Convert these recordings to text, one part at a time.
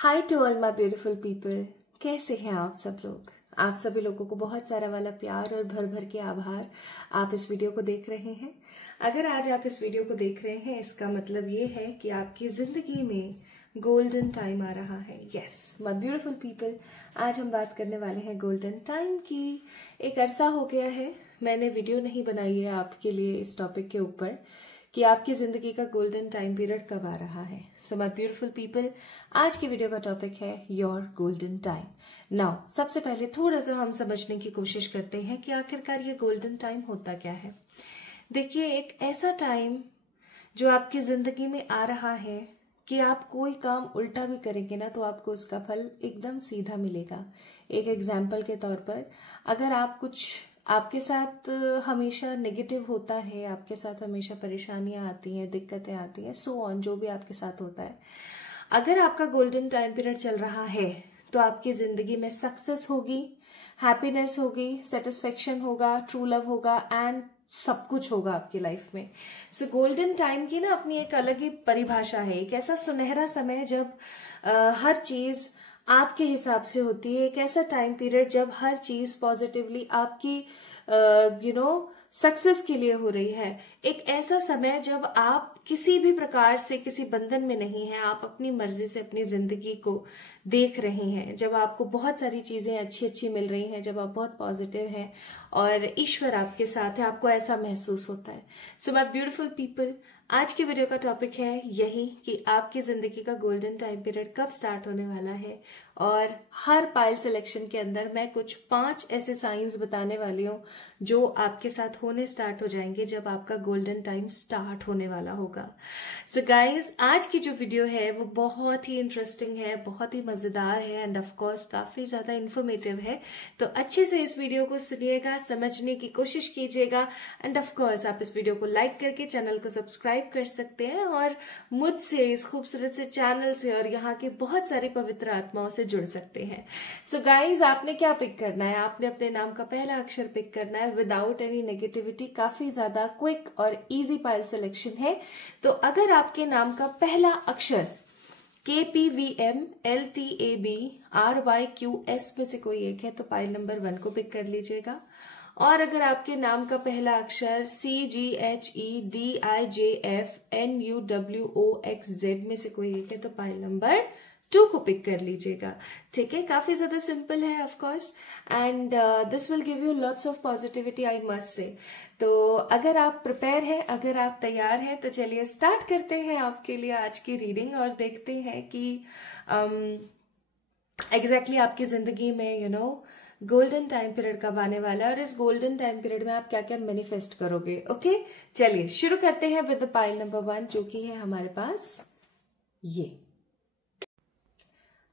Hi to all my beautiful people. कैसे हैं आप सब लोग? आप सभी लोगों को बहुत सारा वाला प्यार और भर भर के आभार। आप इस वीडियो को देख रहे हैं। अगर आज आप इस वीडियो को देख रहे हैं, इसका मतलब ये है कि आपकी जिंदगी में गोल्डन टाइम आ रहा है। यस माय ब्यूटीफुल पीपल, आज हम बात करने वाले हैं गोल्डन टाइम की। एक अरसा हो गया है मैंने वीडियो नहीं बनाई है आपके लिए इस टॉपिक के ऊपर कि आपकी जिंदगी का गोल्डन टाइम पीरियड कब आ रहा है। सो माय ब्यूटीफुल पीपल, आज की वीडियो का टॉपिक है योर गोल्डन टाइम। नाउ सबसे पहले थोड़ा सा हम समझने की कोशिश करते हैं कि आखिरकार ये गोल्डन टाइम होता क्या है। देखिए, एक ऐसा टाइम जो आपकी जिंदगी में आ रहा है कि आप कोई काम उल्टा भी करेंगे ना तो आपको उसका फल एकदम सीधा मिलेगा। एक एग्जाम्पल के तौर पर, अगर आप कुछ आपके साथ हमेशा नेगेटिव होता है, आपके साथ हमेशा परेशानियां आती हैं, दिक्कतें आती हैं, सो ऑन, जो भी आपके साथ होता है, अगर आपका गोल्डन टाइम पीरियड चल रहा है तो आपकी जिंदगी में सक्सेस होगी, हैप्पीनेस होगी, सेटिस्फेक्शन होगा, ट्रू लव होगा एंड सब कुछ होगा आपकी लाइफ में। सो गोल्डन टाइम की ना अपनी एक अलग ही परिभाषा है। एक ऐसा सुनहरा समय जब हर चीज आपके हिसाब से होती है। एक ऐसा टाइम पीरियड जब हर चीज पॉजिटिवली आपकी सक्सेस के लिए हो रही है। एक ऐसा समय जब आप किसी भी प्रकार से किसी बंधन में नहीं है, आप अपनी मर्जी से अपनी जिंदगी को देख रहे हैं, जब आपको बहुत सारी चीजें अच्छी अच्छी मिल रही हैं, जब आप बहुत पॉजिटिव हैं और ईश्वर आपके साथ है, आपको ऐसा महसूस होता है। सो माय ब्यूटीफुल पीपल, आज की वीडियो का टॉपिक है यही कि आपकी जिंदगी का गोल्डन टाइम पीरियड कब स्टार्ट होने वाला है। और हर पाइल सिलेक्शन के अंदर मैं कुछ 5 ऐसे साइंस बताने वाली हूँ जो आपके साथ होने स्टार्ट हो जाएंगे जब आपका गोल्डन टाइम स्टार्ट होने वाला होगा। सो गाइज, आज की जो वीडियो है वो बहुत ही इंटरेस्टिंग है, बहुत ही मजेदार है एंड ऑफ कोर्स काफी ज्यादा इंफॉर्मेटिव है। तो अच्छे से इस वीडियो को सुनिएगा, समझने की कोशिश कीजिएगा एंड ऑफ कोर्स आप इस वीडियो को लाइक करके चैनल को सब्सक्राइब कर सकते हैं और मुझसे, इस खूबसूरत से चैनल से और यहाँ के बहुत सारी पवित्र आत्माओं से जुड़ सकते हैं। सो गाइज, आपने क्या पिक करना है? आपने अपने नाम का पहला अक्षर पिक करना है विदाउट एनी नेगेटिविटी। काफी ज्यादा क्विक और इजी पाइल सिलेक्शन है। तो अगर आपके नाम का पहला अक्षर KPVMLTABRYQS में से कोई एक है तो पाइल नंबर 1 को पिक कर लीजिएगा। और अगर आपके नाम का पहला अक्षर CGHEDIJFNUWOXZ में से कोई एक है तो पाइल नंबर 2 को पिक कर लीजिएगा। ठीक है, काफी ज्यादा सिंपल है of course and this will give you lots of positivity, I must say. तो अगर आप प्रिपेयर हैं, अगर आप तैयार हैं, तो चलिए स्टार्ट करते हैं आपके लिए आज की रीडिंग और देखते हैं कि एग्जैक्टली आपकी जिंदगी में गोल्डन टाइम पीरियड कब आने वाला है और इस गोल्डन टाइम पीरियड में आप क्या क्या मैनिफेस्ट करोगे। ओके, चलिए शुरू करते हैं विद द पाइल नंबर 1 जो कि है हमारे पास ये।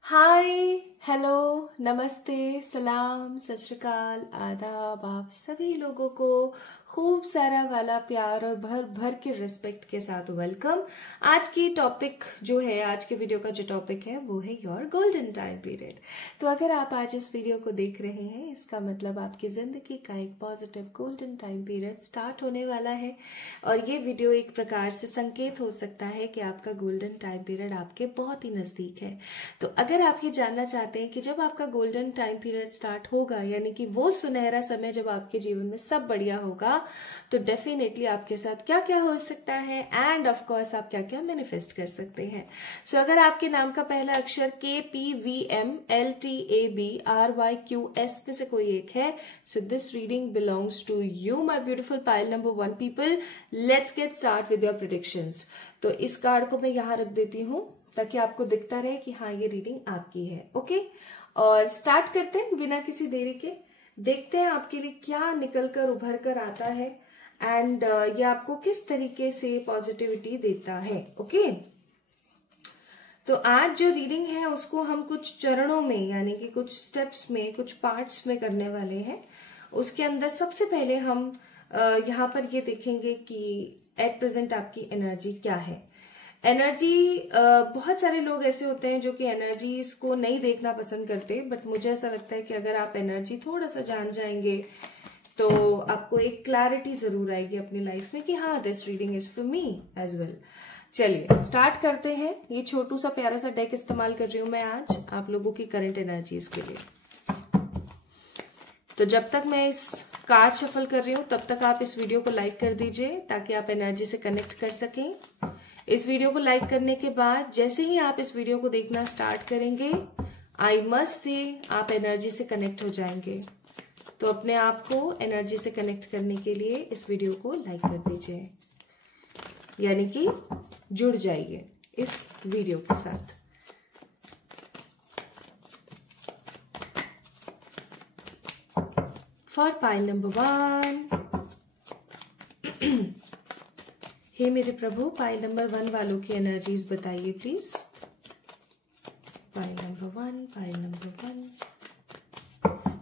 हाय, हेलो, नमस्ते, सलाम, सत श्री अकाल, आदाब। आप सभी लोगों को खूब सारा वाला प्यार और भर भर के रिस्पेक्ट के साथ वेलकम। आज की टॉपिक जो है, आज के वीडियो का जो टॉपिक है वो है योर गोल्डन टाइम पीरियड। तो अगर आप आज इस वीडियो को देख रहे हैं, इसका मतलब आपकी जिंदगी का एक positive golden time period start होने वाला है। और ये वीडियो एक प्रकार से संकेत हो सकता है कि आपका गोल्डन टाइम पीरियड आपके बहुत ही नजदीक है। तो अगर आप ये जानना चाहते हैं कि जब आपका गोल्डन टाइम पीरियड स्टार्ट होगा, यानी कि वो सुनहरा समय जब आपके जीवन में सब बढ़िया होगा, तो डेफिनेटली आपके साथ क्या क्या हो सकता है एंड ऑफ कोर्स आप क्या क्या मैनिफेस्ट कर सकते हैं। सो अगर आपके नाम का पहला अक्षर KPVMLTABRYQS में से कोई एक है, so this reading belongs to you my beautiful pile number 1 people. Let's get start with your predictions. तो इस कार्ड को मैं यहाँ रख देती हूँ ताकि आपको दिखता रहे कि हाँ, ये रीडिंग आपकी है। ओके, और स्टार्ट करते हैं बिना किसी देरी के। देखते हैं आपके लिए क्या निकल कर उभर कर आता है एंड ये आपको किस तरीके से पॉजिटिविटी देता है। ओके, तो आज जो रीडिंग है उसको हम कुछ चरणों में, यानी कि कुछ स्टेप्स में, कुछ पार्ट्स में करने वाले हैं। उसके अंदर सबसे पहले हम यहाँ पर ये देखेंगे कि एट प्रेजेंट आपकी एनर्जी क्या है। एनर्जी, बहुत सारे लोग ऐसे होते हैं जो कि एनर्जीज को नहीं देखना पसंद करते, बट मुझे ऐसा लगता है कि अगर आप एनर्जी थोड़ा सा जान जाएंगे तो आपको एक क्लैरिटी जरूर आएगी अपनी लाइफ में कि हाँ, this reading is for me as well. चलिए स्टार्ट करते हैं। ये छोटू सा प्यारा सा डेक इस्तेमाल कर रही हूं मैं आज आप लोगों की करंट एनर्जीज के लिए। तो जब तक मैं इस कार्ड शफल कर रही हूं तब तक आप इस वीडियो को लाइक कर दीजिए ताकि आप एनर्जी से कनेक्ट कर सकें। इस वीडियो को लाइक करने के बाद जैसे ही आप इस वीडियो को देखना स्टार्ट करेंगे, आई मस्ट से आप एनर्जी से कनेक्ट हो जाएंगे। तो अपने आप को एनर्जी से कनेक्ट करने के लिए इस वीडियो को लाइक कर दीजिए, यानी कि जुड़ जाइए इस वीडियो के साथ। फॉर पाइल नंबर 1, हे मेरे प्रभु, पाइल नंबर 1 वालों की एनर्जीज बताइए please. Pile number 1, pile number 1।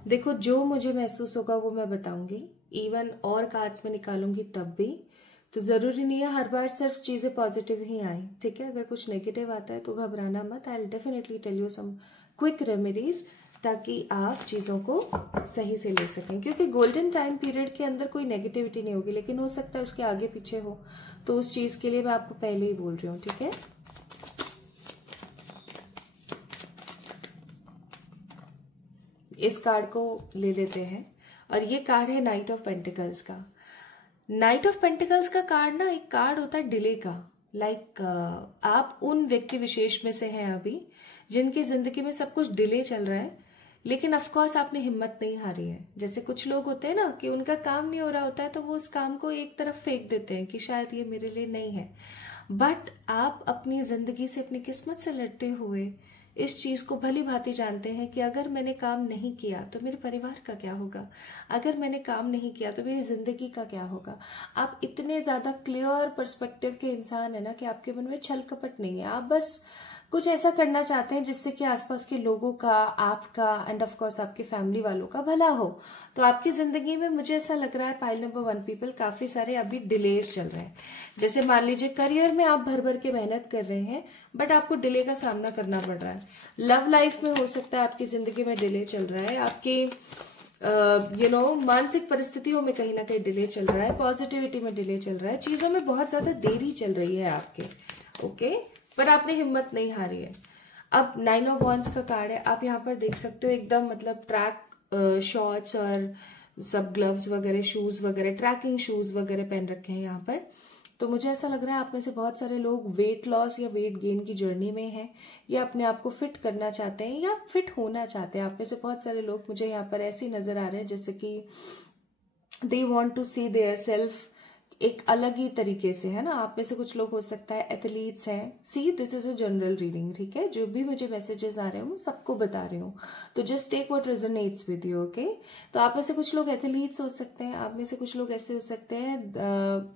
देखो, जो मुझे महसूस होगा वो मैं बताऊंगी। इवन और कार्ड्स में निकालूंगी तब भी। तो जरूरी नहीं है हर बार सिर्फ चीजें पॉजिटिव ही आए, ठीक है। अगर कुछ नेगेटिव आता है तो घबराना मत। I will definitely tell you some quick remedies ताकि आप चीजों को सही से ले सकें, क्योंकि गोल्डन टाइम पीरियड के अंदर कोई नेगेटिविटी नहीं होगी, लेकिन हो सकता है उसके आगे पीछे हो। तो उस चीज के लिए मैं आपको पहले ही बोल रही हूँ, ठीक है। इस कार्ड को ले लेते हैं और ये कार्ड है नाइट ऑफ पेंटिकल्स का। नाइट ऑफ पेंटिकल्स का कार्ड ना एक कार्ड होता है डिले का। लाइक आप उन व्यक्ति विशेष में से हैं अभी जिनकी जिंदगी में सब कुछ डिले चल रहा है, लेकिन ऑफ कोर्स आपने हिम्मत नहीं हारी है। जैसे कुछ लोग होते हैं ना कि उनका काम नहीं हो रहा होता है तो वो उस काम को एक तरफ फेंक देते हैं कि शायद ये मेरे लिए नहीं है। बट आप अपनी जिंदगी से, अपनी किस्मत से लड़ते हुए इस चीज को भली भांति जानते हैं कि अगर मैंने काम नहीं किया तो मेरे परिवार का क्या होगा, अगर मैंने काम नहीं किया तो मेरी जिंदगी का क्या होगा। आप इतने ज्यादा क्लियर पर्सपेक्टिव के इंसान है ना कि आपके मन में छल कपट नहीं है। आप बस कुछ ऐसा करना चाहते हैं जिससे कि आसपास के लोगों का, आपका एंड ऑफ कोर्स आपके फैमिली वालों का भला हो। तो आपकी जिंदगी में मुझे ऐसा लग रहा है पाइल नंबर 1 पीपल काफी सारे अभी डिलेज चल रहे हैं। जैसे मान लीजिए करियर में आप भर भर के मेहनत कर रहे हैं बट आपको डिले का सामना करना पड़ रहा है। लव लाइफ में हो सकता है आपकी जिंदगी में डिले चल रहा है, आपकी मानसिक परिस्थितियों में कहीं ना कहीं डिले चल रहा है, पॉजिटिविटी में डिले चल रहा है, चीजों में बहुत ज्यादा देरी चल रही है आपके, ओके। पर आपने हिम्मत नहीं हारी है। अब 9 ऑफ वॉन्ड्स का कार्ड है। आप यहाँ पर देख सकते हो एकदम मतलब ट्रैक शॉर्ट्स और सब ग्लव्स वगैरह, शूज वगैरह, ट्रैकिंग शूज वगैरह पहन रखे हैं यहाँ पर। तो मुझे ऐसा लग रहा है आप में से बहुत सारे लोग वेट लॉस या वेट गेन की जर्नी में हैं, या अपने आप को फिट करना चाहते हैं या फिट होना चाहते हैं। आप में से बहुत सारे लोग मुझे यहाँ पर ऐसे नजर आ रहे हैं जैसे कि they want to see their self एक अलग ही तरीके से, है ना। आप में से कुछ लोग हो सकता है एथलीट्स हैं। See this is a general reading, ठीक है। जो भी मुझे मैसेजेस आ रहे हैं वो सबको बता रही हूँ, तो just take what resonates with you, okay. तो आप में से कुछ लोग एथलीट्स हो सकते हैं, आप में से कुछ लोग ऐसे हो सकते हैं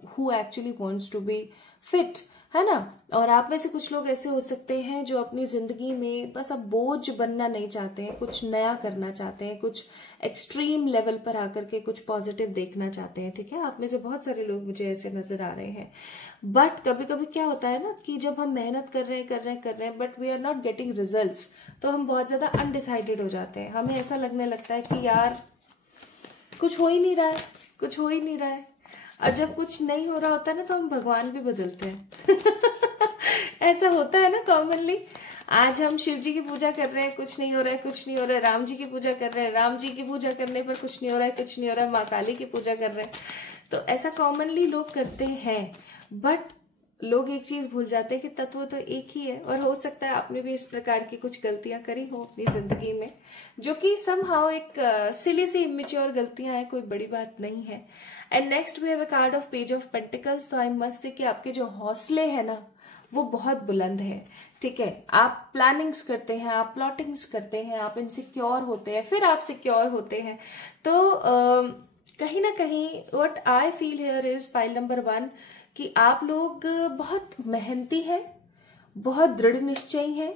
who actually wants to be fit, है ना। और आप में से कुछ लोग ऐसे हो सकते हैं जो अपनी जिंदगी में बस अब बोझ बनना नहीं चाहते हैं, कुछ नया करना चाहते हैं, कुछ एक्सट्रीम लेवल पर आकर के कुछ पॉजिटिव देखना चाहते हैं, ठीक है। आप में से बहुत सारे लोग मुझे ऐसे नजर आ रहे हैं। बट कभी कभी क्या होता है ना कि जब हम मेहनत कर रहे हैं but we are not getting results, तो हम बहुत ज्यादा अनडिसाइडेड हो जाते हैं। हमें ऐसा लगने लगता है कि यार कुछ हो ही नहीं रहा है, कुछ हो ही नहीं रहा है। और जब कुछ नहीं हो रहा होता है ना तो हम भगवान भी बदलते हैं ऐसा होता है ना कॉमनली। आज हम शिव जी की पूजा कर रहे हैं, कुछ नहीं हो रहा है, कुछ नहीं हो रहा है। राम जी की पूजा कर रहे हैं, राम जी की पूजा करने पर कुछ नहीं हो रहा है, कुछ नहीं हो रहा है। माँ काली की पूजा कर रहे हैं। तो ऐसा कॉमनली लोग करते हैं, बट लोग एक चीज भूल जाते हैं कि तत्व तो एक ही है। और हो सकता है आपने भी इस प्रकार की कुछ गलतियां करी हो अपनी जिंदगी में, जो कि समहाउ एक सिली सी इमेच्योर गलतियां हैं, कोई बड़ी बात नहीं है। And next we have a card of page of pentacles. तो आई मस्ट से कि आपके जो हौसले हैं ना वो बहुत बुलंद है, ठीक है। आप प्लानिंग्स करते हैं, आप प्लॉटिंग्स करते हैं, आप इनसिक्योर होते हैं, फिर आप सिक्योर होते हैं। तो कहीं ना कहीं what I feel here is pile number 1 कि आप लोग बहुत मेहनती हैं, बहुत दृढ़ निश्चयी हैं।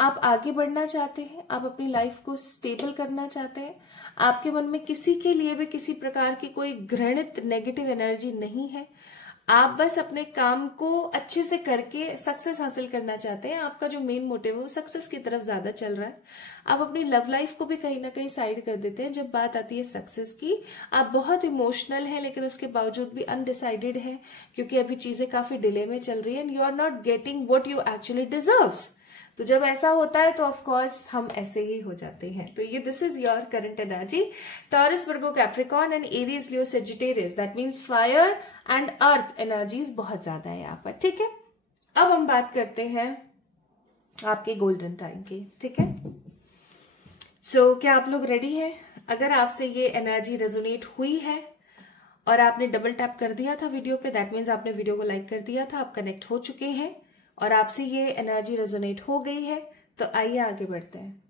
आप आगे बढ़ना चाहते हैं, आप अपनी लाइफ को स्टेबल करना चाहते हैं। आपके मन में किसी के लिए भी किसी प्रकार की कोई घृणित नेगेटिव एनर्जी नहीं है। आप बस अपने काम को अच्छे से करके सक्सेस हासिल करना चाहते हैं। आपका जो मेन मोटिव है वो सक्सेस की तरफ ज्यादा चल रहा है। आप अपनी लव लाइफ को भी कहीं ना कहीं साइड कर देते हैं जब बात आती है सक्सेस की। आप बहुत इमोशनल हैं लेकिन उसके बावजूद भी अनडिसाइडेड हैं, क्योंकि अभी चीजें काफी डिले में चल रही है and you are not getting what you actually deserves. तो जब ऐसा होता है तो ऑफ कोर्स हम ऐसे ही हो जाते हैं। तो ये this is your current energy. Taurus, Virgo, Capricorn and Aries, Leo, Sagittarius, that means fire and earth energies बहुत ज्यादा है यहाँ पर। ठीक है, अब हम बात करते हैं आपके गोल्डन टाइम की। ठीक है, सो क्या आप लोग रेडी हैं? अगर आपसे ये एनर्जी रेजोनेट हुई है और आपने डबल टैप कर दिया था वीडियो पे, दैट मीन्स आपने वीडियो को लाइक कर दिया था, आप कनेक्ट हो चुके हैं और आपसे ये एनर्जी रेजोनेट हो गई है, तो आइए आगे बढ़ते हैं।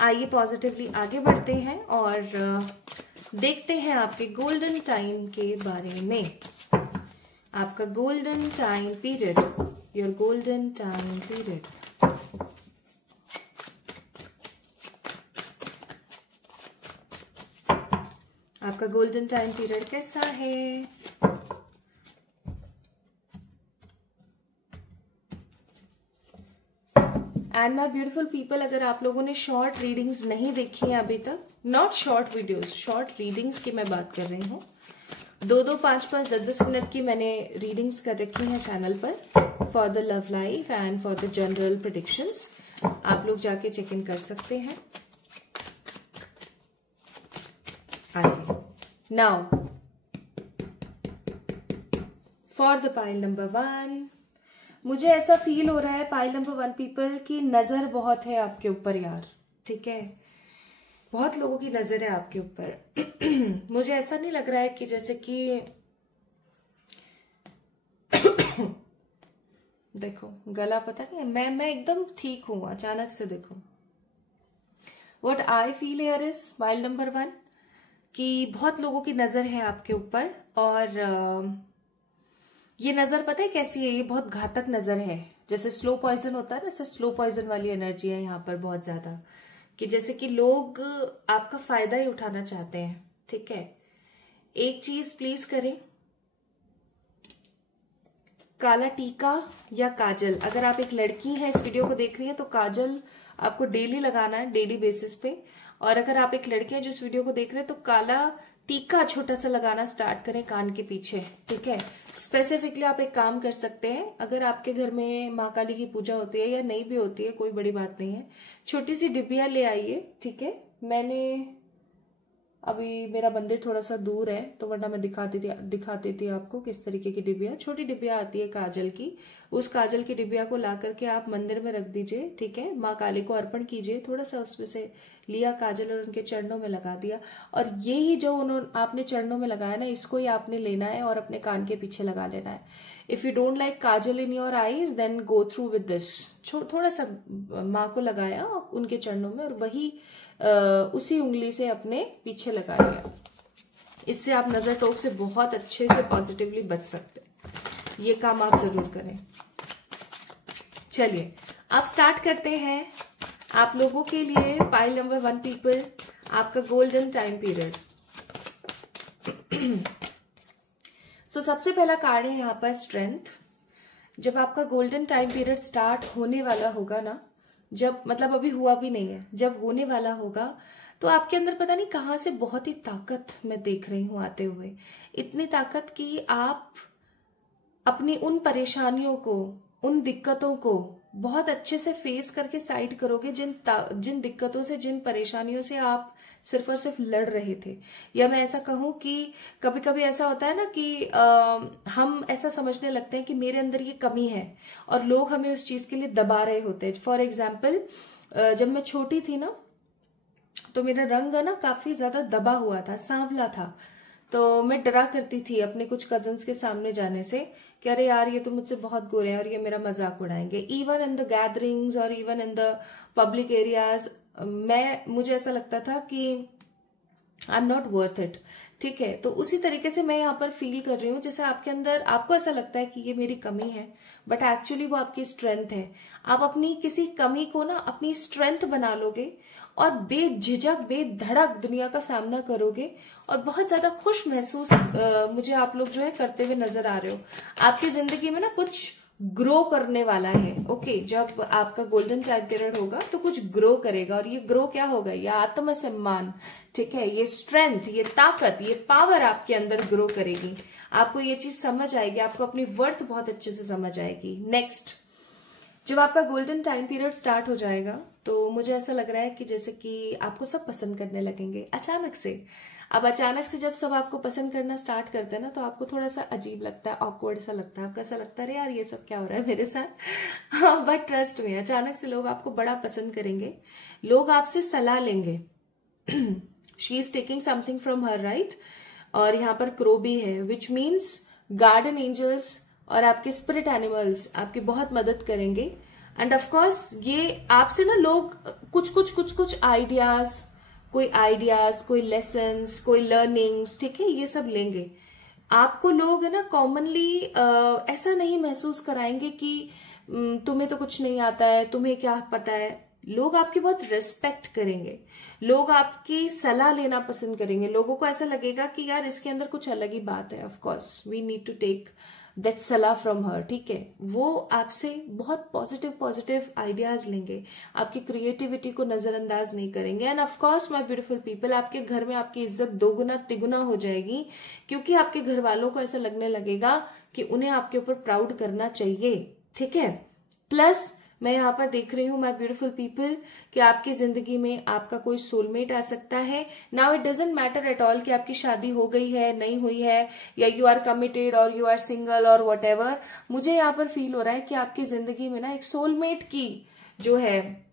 आइए पॉजिटिवली आगे बढ़ते हैं और देखते हैं आपके गोल्डन टाइम के बारे में। आपका golden time period, your golden time period. आपका गोल्डन टाइम पीरियड कैसा है? एंड माय ब्यूटीफुल पीपल, अगर आप लोगों ने शॉर्ट रीडिंग्स नहीं देखी है अभी तक, not short videos, short readings की मैं बात कर रही हूँ, 2-2, 5-5, 10-10 मिनट की मैंने रीडिंग्स कर रखी हैं चैनल पर for the love life and for the general predictions. आप लोग जाके चेक इन कर सकते हैं। आगे now for the pile number 1, मुझे ऐसा फील हो रहा है पाइल नंबर 1 पीपल की नजर बहुत है आपके ऊपर यार। ठीक है, बहुत लोगों की नजर है आपके ऊपर। मुझे ऐसा नहीं लग रहा है कि जैसे कि देखो गला पता नहीं है, मैं एकदम ठीक हूं अचानक से। देखो what I feel here is pile number 1 कि बहुत लोगों की नजर है आपके ऊपर और ये नजर पता है कैसी है? ये बहुत घातक नजर है। जैसे स्लो पॉइजन होता है ना, ऐसे स्लो पॉइजन वाली एनर्जी है यहाँ पर बहुत ज्यादा, कि जैसे कि लोग आपका फायदा ही उठाना चाहते हैं। ठीक है, एक चीज प्लीज करें, काला टीका या काजल, अगर आप एक लड़की हैं इस वीडियो को देख रही हैं तो काजल आपको डेली लगाना है, डेली बेसिस पे। और अगर आप एक लड़के हैं जो इस वीडियो को देख रहे हैं तो काला टीका छोटा सा लगाना स्टार्ट करें कान के पीछे। ठीक है, स्पेसिफिकली आप एक काम कर सकते हैं, अगर आपके घर में माँ काली की पूजा होती है या नहीं भी होती है, कोई बड़ी बात नहीं है, छोटी सी डिबिया ले आइए। ठीक है, मैंने अभी मेरा मंदिर थोड़ा सा दूर है तो वरना मैं दिखाती थी आपको किस तरीके की डिबिया, छोटी डिबिया आती है काजल की, उस काजल की डिबिया को ला करके आप मंदिर में रख दीजिए। ठीक है, माँ काली को अर्पण कीजिए, थोड़ा सा उसमें से लिया काजल और उनके चरणों में लगा दिया। और ये ही जो आपने चरणों में लगाया ना, इसको ही आपने लेना है और अपने कान के पीछे लगा लेना है। If you don't like kajal in your eyes then go through with this. थोड़ा सा माँ को लगाया उनके चरणों में और वही उसी उंगली से अपने पीछे लगा लिया। इससे आप नजर टोक से बहुत अच्छे से पॉजिटिवली बच सकते हैं। ये काम आप जरूर करें। चलिए अब स्टार्ट करते हैं आप लोगों के लिए पाइल नंबर 1 पीपल, आपका गोल्डन टाइम पीरियड। सो सबसे पहला कार्ड है यहाँ पर स्ट्रेंथ। जब आपका गोल्डन टाइम पीरियड स्टार्ट होने वाला होगा ना, जब मतलब अभी हुआ भी नहीं है, जब होने वाला होगा तो आपके अंदर पता नहीं कहाँ से बहुत ही ताकत मैं देख रही हूं आते हुए। इतनी ताकत कि आप अपनी उन परेशानियों को, उन दिक्कतों को बहुत अच्छे से फेस करके साइड करोगे, जिन दिक्कतों से, जिन परेशानियों से आप सिर्फ और सिर्फ लड़ रहे थे। या मैं ऐसा कहूं कि कभी कभी ऐसा होता है ना कि हम ऐसा समझने लगते हैं कि मेरे अंदर ये कमी है और लोग हमें उस चीज के लिए दबा रहे होते हैं। फॉर एग्जाम्पल जब मैं छोटी थी ना तो मेरा रंग ना काफी ज्यादा दबा हुआ था, सांवला था, तो मैं डरा करती थी अपने कुछ कजन्स के सामने जाने से कि अरे यार ये तो मुझसे बहुत गोरे हैं और ये मेरा मजाक उड़ाएंगे। इवन इन द गैदरिंग्स और even in the public areas मुझे ऐसा लगता था कि I am not worth it. ठीक है, तो उसी तरीके से मैं यहाँ पर फील कर रही हूँ जैसे आपके अंदर आपको ऐसा लगता है कि ये मेरी कमी है, बट एक्चुअली वो आपकी स्ट्रेंथ है। आप अपनी किसी कमी को ना अपनी स्ट्रेंथ बना लोगे और बेझिझक बेधड़क दुनिया का सामना करोगे और बहुत ज्यादा खुश महसूस मुझे आप लोग जो है करते हुए नजर आ रहे हो। आपकी जिंदगी में ना कुछ ग्रो करने वाला है। ओके, जब आपका गोल्डन टाइम पीरियड होगा तो कुछ ग्रो करेगा, और ये ग्रो क्या होगा? ये आत्मसम्मान, ठीक है, ये स्ट्रेंथ, ये ताकत, ये पावर आपके अंदर ग्रो करेगी। आपको ये चीज समझ आएगी, आपको अपनी वर्थ बहुत अच्छे से समझ आएगी। नेक्स्ट, जब आपका गोल्डन टाइम पीरियड स्टार्ट हो जाएगा तो मुझे ऐसा लग रहा है कि जैसे कि आपको सब पसंद करने लगेंगे अचानक से। अब अचानक से जब सब आपको पसंद करना स्टार्ट करते हैं ना, तो आपको थोड़ा सा अजीब लगता है, ऑकवर्ड सा लगता है, आपको ऐसा लगता है यार ये सब क्या हो रहा है मेरे साथ। बट ट्रस्ट में, अचानक से लोग आपको बड़ा पसंद करेंगे, लोग आपसे सलाह लेंगे। She is taking something from her, right. और यहाँ पर क्रो भी है, विच मीन्स गार्डन एंजल्स और आपके स्पिरिट एनिमल्स आपकी बहुत मदद करेंगे। एंड ऑफ कोर्स ये आपसे ना लोग कुछ आइडियाज, कोई लेसन्स, कोई लर्निंग्स, ठीक है, ये सब लेंगे। आपको लोग है ना कॉमनली ऐसा नहीं महसूस कराएंगे कि तुम्हें तो कुछ नहीं आता है, तुम्हें क्या पता है। लोग आपकी बहुत रिस्पेक्ट करेंगे, लोग आपकी सलाह लेना पसंद करेंगे। लोगों को ऐसा लगेगा कि यार इसके अंदर कुछ अलग ही बात है, of course we need to take that सलाह फ्रॉम हर, ठीक है। वो आपसे बहुत पॉजिटिव आइडियाज लेंगे, आपकी क्रिएटिविटी को नजरअंदाज नहीं करेंगे। End of course my beautiful people, आपके घर में आपकी इज्जत दोगुना तिगुना हो जाएगी, क्योंकि आपके घर वालों को ऐसा लगने लगेगा कि उन्हें आपके ऊपर प्राउड करना चाहिए, ठीक है। प्लस मैं यहाँ पर देख रही हूँ माय ब्यूटीफुल पीपल कि आपकी जिंदगी में आपका कोई सोलमेट आ सकता है। Now it doesn't matter at all कि आपकी शादी हो गई है, नहीं हुई है, या यू आर कमिटेड और यू आर सिंगल और व्हाटएवर। मुझे यहाँ पर फील हो रहा है कि आपकी जिंदगी में ना एक सोलमेट की जो है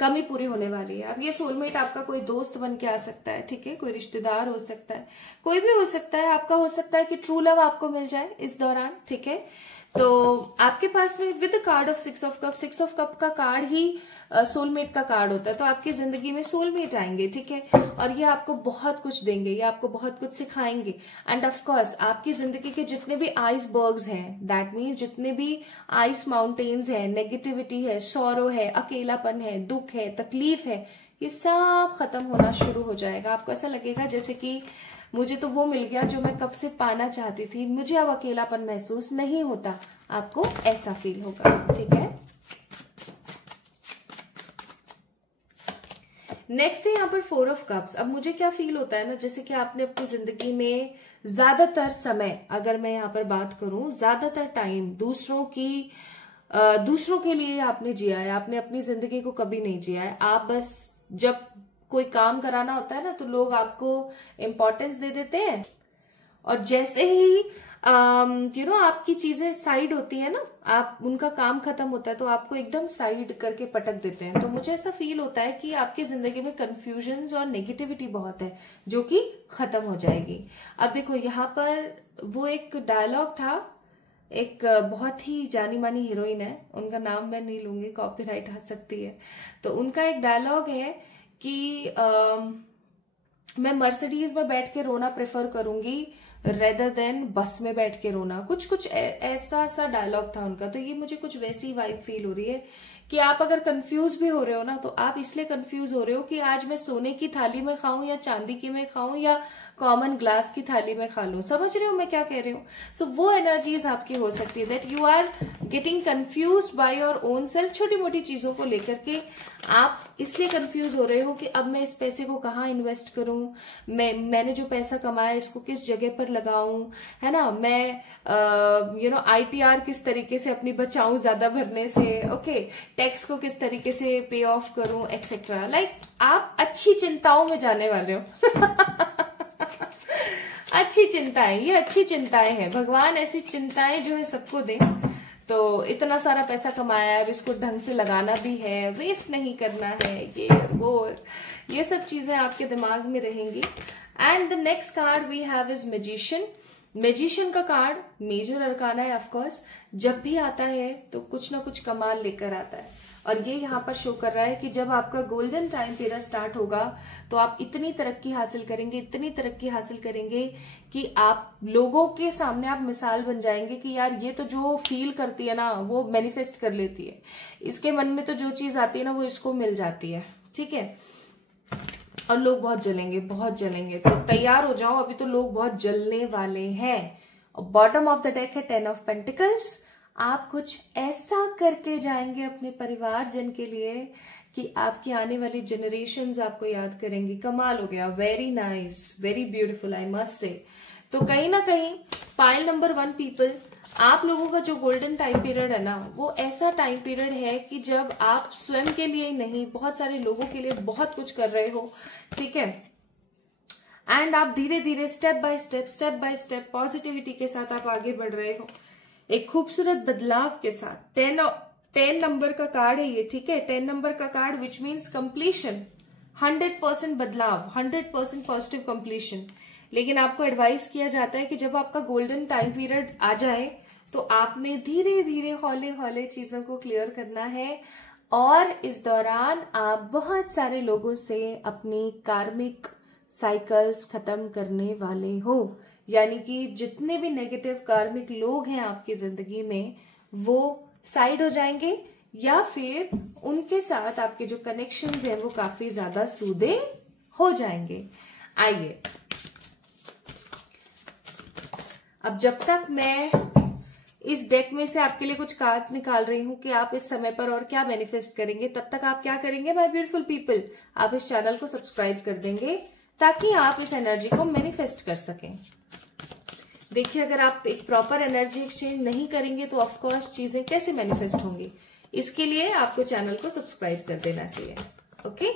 कमी पूरी होने वाली है। अब ये सोलमेट आपका कोई दोस्त बन के आ सकता है, ठीक है, कोई रिश्तेदार हो सकता है, कोई भी हो सकता है। आपका हो सकता है कि ट्रू लव आपको मिल जाए इस दौरान, ठीक है। तो आपके पास में with the card of 6 of cup, 6 of cup का कार्ड ही सोलमेट का कार्ड होता है। तो आपकी जिंदगी में सोलमेट आएंगे, ठीक है, और ये आपको बहुत कुछ देंगे, ये आपको बहुत कुछ सिखाएंगे। एंड ऑफ कोर्स आपकी जिंदगी के जितने भी आइसबर्ग्स हैं, दैट मीन्स जितने भी आइस माउंटेन्स हैं, नेगेटिविटी है, सौरो है, अकेलापन है, दुख है, तकलीफ है, ये सब खत्म होना शुरू हो जाएगा। आपको ऐसा लगेगा जैसे कि मुझे तो वो मिल गया जो मैं कब से पाना चाहती थी, मुझे अब अकेलापन महसूस नहीं होता। आपको ऐसा फील होगा, ठीक है। नेक्स्ट है यहाँ पर 4 ऑफ कप्स। अब मुझे क्या फील होता है ना, जैसे कि आपने अपनी जिंदगी में ज्यादातर समय, अगर मैं यहाँ पर बात करूं, ज्यादातर टाइम दूसरों के लिए आपने जिया है, आपने अपनी जिंदगी को कभी नहीं जिया है। आप बस जब कोई काम कराना होता है ना तो लोग आपको इम्पोर्टेंस दे देते हैं, और जैसे ही आपकी चीजें साइड होती है ना, आप उनका काम खत्म होता है तो आपको एकदम साइड करके पटक देते हैं। तो मुझे ऐसा फील होता है कि आपकी जिंदगी में कंफ्यूजन्स और नेगेटिविटी बहुत है जो कि खत्म हो जाएगी। अब देखो यहाँ पर वो एक डायलॉग था, एक बहुत ही जानी मानी हीरोइन है, उनका नाम मैं नहीं लूंगी, कॉपीराइट आ सकती है। तो उनका एक डायलॉग है कि मैं मर्सिडीज में बैठ के रोना प्रेफर करूंगी रेदर देन बस में बैठ के रोना। कुछ ऐसा सा डायलॉग था उनका। तो ये मुझे कुछ वैसी वाइब फील हो रही है कि आप अगर कंफ्यूज भी हो रहे हो ना, तो आप इसलिए कंफ्यूज हो रहे हो कि आज मैं सोने की थाली में खाऊं या चांदी की में खाऊं या कॉमन ग्लास की थाली में खा लूं। समझ रहे हो मैं क्या कह रही हूँ? सो वो एनर्जीज आपकी हो सकती है that you are getting confuse by your own self. छोटी मोटी चीजों को लेकर के आप इसलिए कंफ्यूज हो रहे हो कि अब मैं इस पैसे को कहाँ इन्वेस्ट करूं, मैंने जो पैसा कमाया इसको किस जगह पर लगाऊं, है ना, मैं ITR किस तरीके से अपनी बचाऊं ज्यादा भरने से, ओके, टैक्स को किस तरीके से पे ऑफ करूं, एक्सेट्रा। लाइक आप अच्छी चिंताओं में जाने वाले हो। अच्छी चिंताएं, ये अच्छी चिंताएं हैं। भगवान ऐसी चिंताएं जो है सबको दे। तो इतना सारा पैसा कमाया है, अब इसको ढंग से लगाना भी है, वेस्ट नहीं करना है, ये वो ये सब चीजें आपके दिमाग में रहेंगी। And the next card we have is magician. Magician का कार्ड मेजर अरकाना है। ऑफ कोर्स जब भी आता है तो कुछ ना कुछ कमाल लेकर आता है, और ये यहाँ पर शो कर रहा है कि जब आपका गोल्डन टाइम पीरियड स्टार्ट होगा तो आप इतनी तरक्की हासिल करेंगे, इतनी तरक्की हासिल करेंगे कि आप लोगों के सामने आप मिसाल बन जाएंगे कि यार ये तो जो फील करती है ना वो मैनिफेस्ट कर लेती है, इसके मन में तो जो चीज आती है ना वो इसको मिल जाती है, ठीक है। और लोग बहुत जलेंगे, बहुत जलेंगे, तो तैयार हो जाओ, अभी तो लोग बहुत जलने वाले हैं। और बॉटम ऑफ द डेक है 10 ऑफ पेंटिकल्स। आप कुछ ऐसा करके जाएंगे अपने परिवार जन के लिए कि आपकी आने वाली जनरेशंस आपको याद करेंगी। कमाल हो गया, very nice, very beautiful, I must say. तो कहीं ना कहीं पाइल नंबर 1 पीपल, आप लोगों का जो गोल्डन टाइम पीरियड है ना, वो ऐसा टाइम पीरियड है कि जब आप स्वयं के लिए नहीं, बहुत सारे लोगों के लिए बहुत कुछ कर रहे हो, ठीक है। एंड आप धीरे धीरे स्टेप बाय स्टेप पॉजिटिविटी के साथ आप आगे बढ़ रहे हो, एक खूबसूरत बदलाव के साथ। 10 नंबर का कार्ड है ये, ठीक है। 10 नंबर का कार्ड विच मीन्स कंप्लीशन, 100% बदलाव, 100% पॉजिटिव कंप्लीशन। लेकिन आपको एडवाइस किया जाता है कि जब आपका गोल्डन टाइम पीरियड आ जाए तो आपने धीरे धीरे हौले हौले चीजों को क्लियर करना है। और इस दौरान आप बहुत सारे लोगों से अपनी कार्मिक साइकिल्स खत्म करने वाले हो, यानी कि जितने भी नेगेटिव कार्मिक लोग हैं आपकी जिंदगी में वो साइड हो जाएंगे, या फिर उनके साथ आपके जो कनेक्शंस हैं वो काफी ज्यादा सूदिंग हो जाएंगे। आइए, अब जब तक मैं इस डेक में से आपके लिए कुछ कार्ड्स निकाल रही हूं कि आप इस समय पर और क्या मैनिफेस्ट करेंगे, तब तक आप क्या करेंगे माय ब्यूटीफुल पीपल, आप इस चैनल को सब्सक्राइब कर देंगे ताकि आप इस एनर्जी को मैनिफेस्ट कर सकें। देखिए, अगर आप एक प्रॉपर एनर्जी एक्सचेंज नहीं करेंगे तो ऑफकोर्स चीजें कैसे मैनिफेस्ट होंगी। इसके लिए आपको चैनल को सब्सक्राइब कर देना चाहिए। ओके,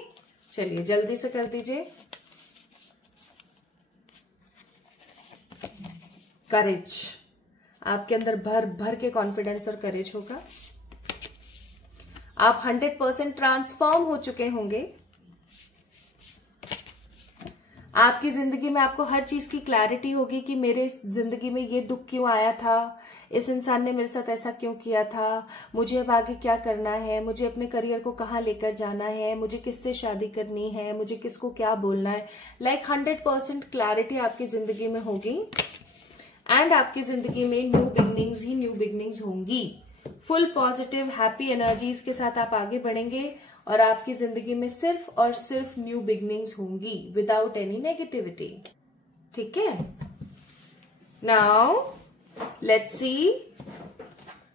चलिए जल्दी से कर दीजिए। करेज, आपके अंदर भर भर के कॉन्फिडेंस और करेज होगा। आप 100% ट्रांसफॉर्म हो चुके होंगे। आपकी जिंदगी में आपको हर चीज की क्लैरिटी होगी कि मेरे जिंदगी में ये दुख क्यों आया था, इस इंसान ने मेरे साथ ऐसा क्यों किया था, मुझे अब आगे क्या करना है, मुझे अपने करियर को कहाँ लेकर जाना है, मुझे किससे शादी करनी है, मुझे किसको क्या बोलना है। लाइक 100% क्लैरिटी आपकी जिंदगी में होगी। एंड आपकी जिंदगी में न्यू बिगनिंग्स ही न्यू बिगनिंग्स होंगी। फुल पॉजिटिव हैप्पी एनर्जीज के साथ आप आगे बढ़ेंगे और आपकी जिंदगी में सिर्फ और सिर्फ न्यू बिगनिंग्स होंगी विदाउट एनी नेगेटिविटी। ठीक है, नाउ लेट्स सी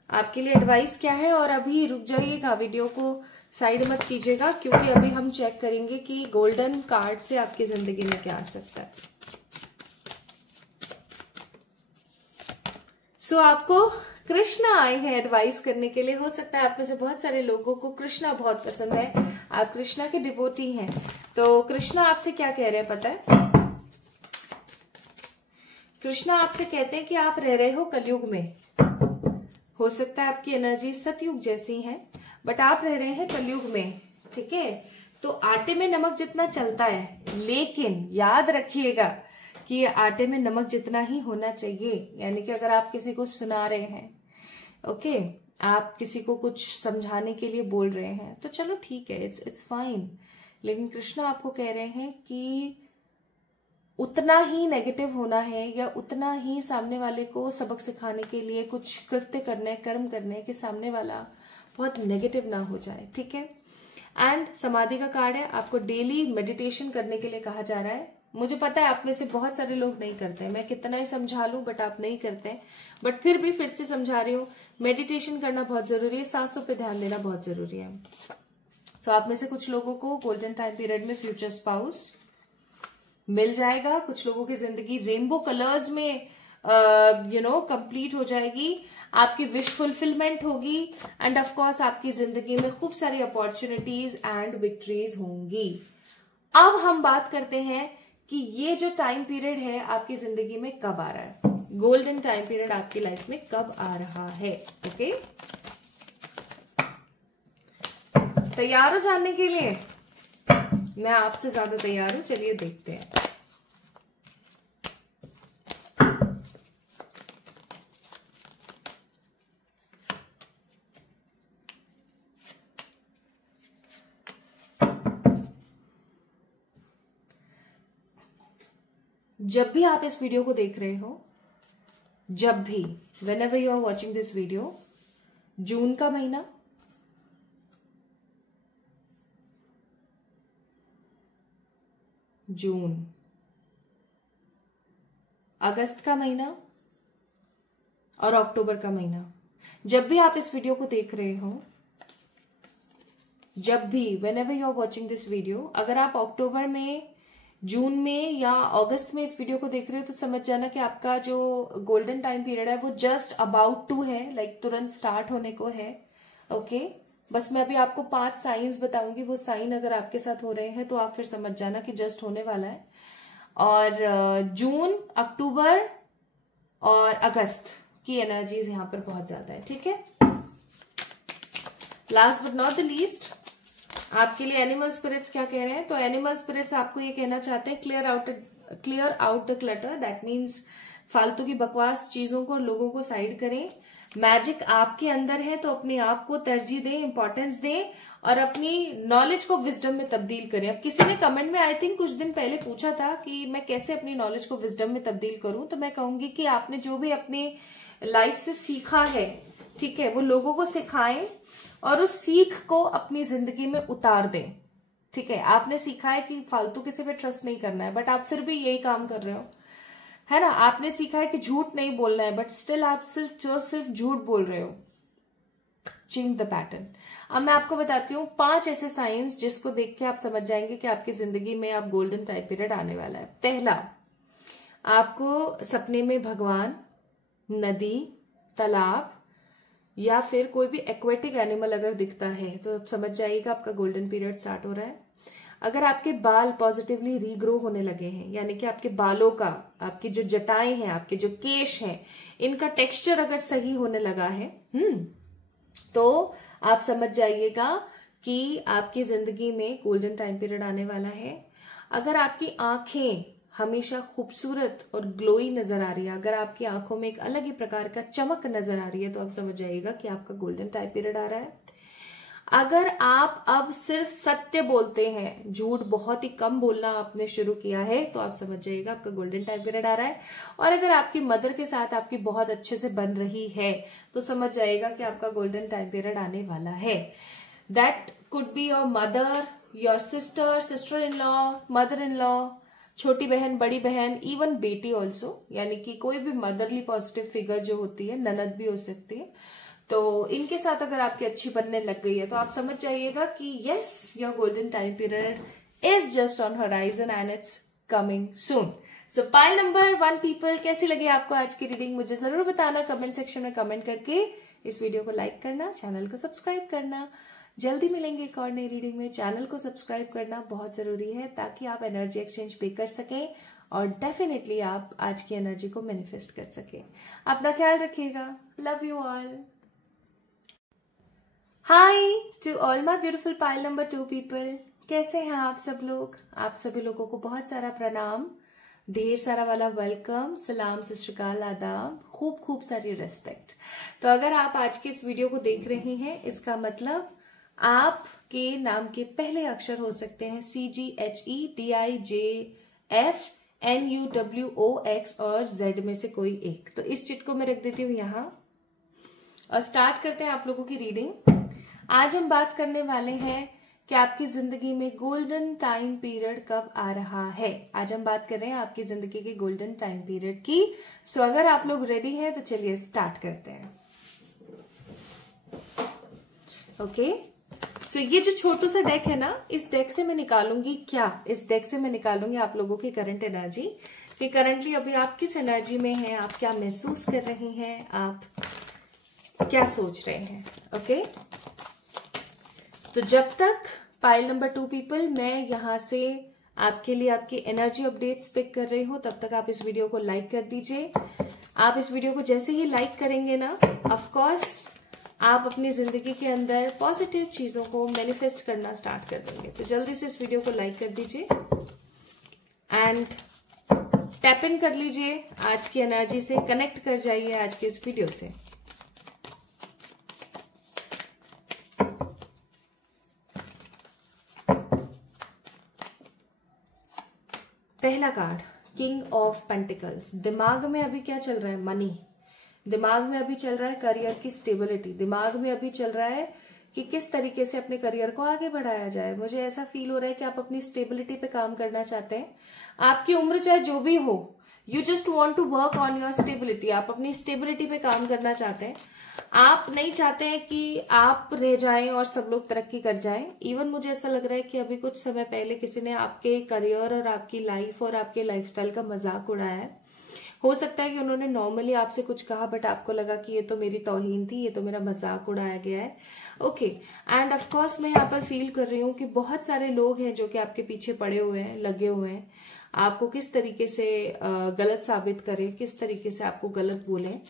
आपके लिए एडवाइस क्या है। और अभी रुक जाइएगा, वीडियो को साइड मत कीजिएगा, क्योंकि अभी हम चेक करेंगे कि गोल्डन कार्ड से आपकी जिंदगी में क्या आ सकता है। सो आपको कृष्णा आए हैं एडवाइस करने के लिए। हो सकता है आप में से बहुत सारे लोगों को कृष्णा बहुत पसंद है, आप कृष्णा के डिवोटी हैं। तो कृष्णा आपसे क्या कह रहे हैं पता है? कृष्णा आपसे कहते हैं कि आप रह रहे हो कलयुग में। हो सकता है आपकी एनर्जी सतयुग जैसी है, बट आप रह रहे हैं कलयुग में, ठीक है। तो आटे में नमक जितना चलता है, लेकिन याद रखिएगा कि ये आटे में नमक जितना ही होना चाहिए। यानी कि अगर आप किसी को सुना रहे हैं, ओके, आप किसी को कुछ समझाने के लिए बोल रहे हैं, तो चलो ठीक है, इट्स फाइन। लेकिन कृष्णा आपको कह रहे हैं कि उतना ही नेगेटिव होना है, या उतना ही सामने वाले को सबक सिखाने के लिए कुछ कृत्य करने, कर्म करने कि सामने वाला बहुत नेगेटिव ना हो जाए, ठीक है। एंड समाधि का कार्ड है, आपको डेली मेडिटेशन करने के लिए कहा जा रहा है। मुझे पता है आप में से बहुत सारे लोग नहीं करते हैं, मैं कितना ही समझा लूं बट आप नहीं करते हैं, बट फिर से समझा रही हूँ, मेडिटेशन करना बहुत जरूरी है, सांसों पे ध्यान देना बहुत जरूरी है। सो आप में से कुछ लोगों को गोल्डन टाइम पीरियड में फ्यूचर स्पाउस मिल जाएगा, कुछ लोगों की जिंदगी रेनबो कलर्स में कंप्लीट हो जाएगी, आपकी विश फुलफिलमेंट होगी, एंड ऑफ कोर्स आपकी जिंदगी में खूब सारी अपॉर्चुनिटीज एंड विक्ट्रीज होंगी। अब हम बात करते हैं कि ये जो टाइम पीरियड है आपकी जिंदगी में कब आ रहा है, गोल्डन टाइम पीरियड आपकी लाइफ में कब आ रहा है। ओके, तैयार हो जानने के लिए? मैं आपसे ज्यादा तैयार हूं, चलिए देखते हैं। जब भी आप इस वीडियो को देख रहे हो, जब भी, whenever you are watching this video, जून का महीना, जून, अगस्त का महीना और अक्टूबर का महीना। जब भी आप इस वीडियो को देख रहे हो, जब भी whenever you are watching this video, अगर आप अक्टूबर में, जून में या अगस्त में इस वीडियो को देख रहे हो तो समझ जाना कि आपका जो गोल्डन टाइम पीरियड है वो जस्ट अबाउट टू है, लाइक तुरंत स्टार्ट होने को है। ओके, बस मैं अभी आपको 5 साइंस बताऊंगी, वो साइन अगर आपके साथ हो रहे हैं तो आप फिर समझ जाना कि जस्ट होने वाला है। और जून, अक्टूबर और अगस्त की एनर्जीज यहाँ पर बहुत ज्यादा है। ठीक है, last but not the least, आपके लिए एनिमल स्पिरिट्स क्या कह रहे हैं? तो एनिमल स्पिरिट्स आपको ये कहना चाहते हैं, clear out the clutter. That means फालतू की बकवास चीजों को और लोगों को साइड करें। मैजिक आपके अंदर है तो अपने आप को तरजीह दें, इंपॉर्टेंस दें और अपनी नॉलेज को विजडम में तब्दील करें। अब किसी ने कमेंट में आई थिंक कुछ दिन पहले पूछा था कि मैं कैसे अपनी नॉलेज को विजडम में तब्दील करूं, तो मैं कहूंगी कि आपने जो भी अपनी लाइफ से सीखा है, ठीक है, वो लोगों को सिखाएं और उस सीख को अपनी जिंदगी में उतार दें। ठीक है, आपने सीखा है कि फालतू किसी पे ट्रस्ट नहीं करना है, बट आप फिर भी यही काम कर रहे हो, है ना। आपने सीखा है कि झूठ नहीं बोलना है, बट स्टिल आप सिर्फ झूठ बोल रहे हो। Change the pattern. अब मैं आपको बताती हूँ 5 ऐसे साइंस जिसको देख के आप समझ जाएंगे कि आपकी जिंदगी में आप गोल्डन टाइम पीरियड आने वाला है। पहला, आपको सपने में भगवान, नदी, तालाब या फिर कोई भी एक्वेटिक एनिमल अगर दिखता है तो आप समझ जाइएगा आपका गोल्डन पीरियड स्टार्ट हो रहा है। अगर आपके बाल पॉजिटिवली रीग्रो होने लगे हैं, यानी कि आपके बालों का, आपकी जो जटाएं हैं, आपके जो केश हैं, इनका टेक्सचर अगर सही होने लगा है, तो आप समझ जाइएगा कि आपकी जिंदगी में गोल्डन टाइम पीरियड आने वाला है। अगर आपकी आंखें हमेशा खूबसूरत और ग्लोई नजर आ रही है, अगर आपकी आंखों में एक अलग ही प्रकार का चमक नजर आ रही है, तो आप समझ जाइएगा कि आपका गोल्डन टाइम पीरियड आ रहा है। अगर आप अब सिर्फ सत्य बोलते हैं, झूठ बहुत ही कम बोलना आपने शुरू किया है, तो आप समझ जाइएगा आपका गोल्डन टाइम पीरियड आ रहा है। और अगर आपकी मदर के साथ आपकी बहुत अच्छे से बन रही है, तो समझ जाइएगा कि आपका गोल्डन टाइम पीरियड आने वाला है। That could be your mother, your sister in law, mother in law, छोटी बहन, बड़ी बहन, इवन बेटी ऑल्सो, यानी कि कोई भी मदरली पॉजिटिव फिगर जो होती है, ननद भी हो सकती है। तो इनके साथ अगर आपकी अच्छी बनने लग गई है तो आप समझ जाइएगा कि yes, your golden time period is just on horizon and it's coming soon. So pile number 1 people, कैसी लगी आपको आज की रीडिंग मुझे जरूर बताना कमेंट सेक्शन में कमेंट करके। इस वीडियो को लाइक करना, चैनल को सब्सक्राइब करना। जल्दी मिलेंगे एक और नई रीडिंग में। चैनल को सब्सक्राइब करना बहुत जरूरी है ताकि आप एनर्जी एक्सचेंज पे कर सकें और डेफिनेटली आप आज की एनर्जी को मैनिफेस्ट कर सकें। अपना ख्याल रखिएगा। Love you all. Hi to all my beautiful pile number 2 people, कैसे हैं आप सब लोग? आप सभी लोगों को बहुत सारा प्रणाम, ढेर सारा वाला वेलकम, सलाम, सत श्री अकाल, आदाब, खूब खूब सारी रेस्पेक्ट। तो अगर आप आज की इस वीडियो को देख रहे हैं, इसका मतलब आपके नाम के पहले अक्षर हो सकते हैं CGHEDIJFNUWOX और Z में से कोई एक। तो इस चिट को मैं रख देती हूँ यहाँ और स्टार्ट करते हैं आप लोगों की रीडिंग। आज हम बात करने वाले हैं कि आपकी जिंदगी में गोल्डन टाइम पीरियड कब आ रहा है। आज हम बात कर रहे हैं आपकी जिंदगी के गोल्डन टाइम पीरियड की। सो अगर आप लोग रेडी हैं तो चलिए स्टार्ट करते हैं। ओके, सो ये जो छोटू सा डेक है ना, इस डेक से मैं निकालूंगी क्या? इस डेक से मैं निकालूंगी आप लोगों की करंट एनर्जी, कि करंटली अभी आप किस एनर्जी में हैं, आप क्या महसूस कर रहे हैं, आप क्या सोच रहे हैं। ओके, तो जब तक पाइल नंबर 2 पीपल मैं यहां से आपके लिए आपकी एनर्जी अपडेट्स पिक कर रही हूं, तब तक आप इस वीडियो को लाइक कर दीजिए। आप इस वीडियो को जैसे ही लाइक करेंगे ना, ऑफ कोर्स आप अपनी जिंदगी के अंदर पॉजिटिव चीजों को मैनिफेस्ट करना स्टार्ट कर देंगे। तो जल्दी से इस वीडियो को लाइक कर दीजिए एंड टैप इन कर लीजिए, आज की एनर्जी से कनेक्ट कर जाइए आज के इस वीडियो से। पहला कार्ड, किंग ऑफ पेंटिकल्स। दिमाग में अभी क्या चल रहा है? मनी। दिमाग में अभी चल रहा है करियर की स्टेबिलिटी। दिमाग में अभी चल रहा है कि किस तरीके से अपने करियर को आगे बढ़ाया जाए। मुझे ऐसा फील हो रहा है कि आप अपनी स्टेबिलिटी पे काम करना चाहते हैं। आपकी उम्र चाहे जो भी हो, you just want to work on your stability. आप अपनी स्टेबिलिटी पे काम करना चाहते हैं। आप नहीं चाहते हैं कि आप रह जाएं और सब लोग तरक्की कर जाएं। इवन मुझे ऐसा लग रहा है कि अभी कुछ समय पहले किसी ने आपके करियर और आपकी लाइफ और आपके लाइफस्टाइल का मजाक उड़ाया है। हो सकता है कि उन्होंने नॉर्मली आपसे कुछ कहा, बट आपको लगा कि ये तो मेरी तौहीन थी, ये तो मेरा मजाक उड़ाया गया है। ओके, एंड ऑफ कोर्स मैं यहाँ पर फील कर रही हूँ कि बहुत सारे लोग हैं जो कि आपके पीछे पड़े हुए हैं, लगे हुए हैं, आपको किस तरीके से गलत साबित करें, किस तरीके से आपको गलत बोलें।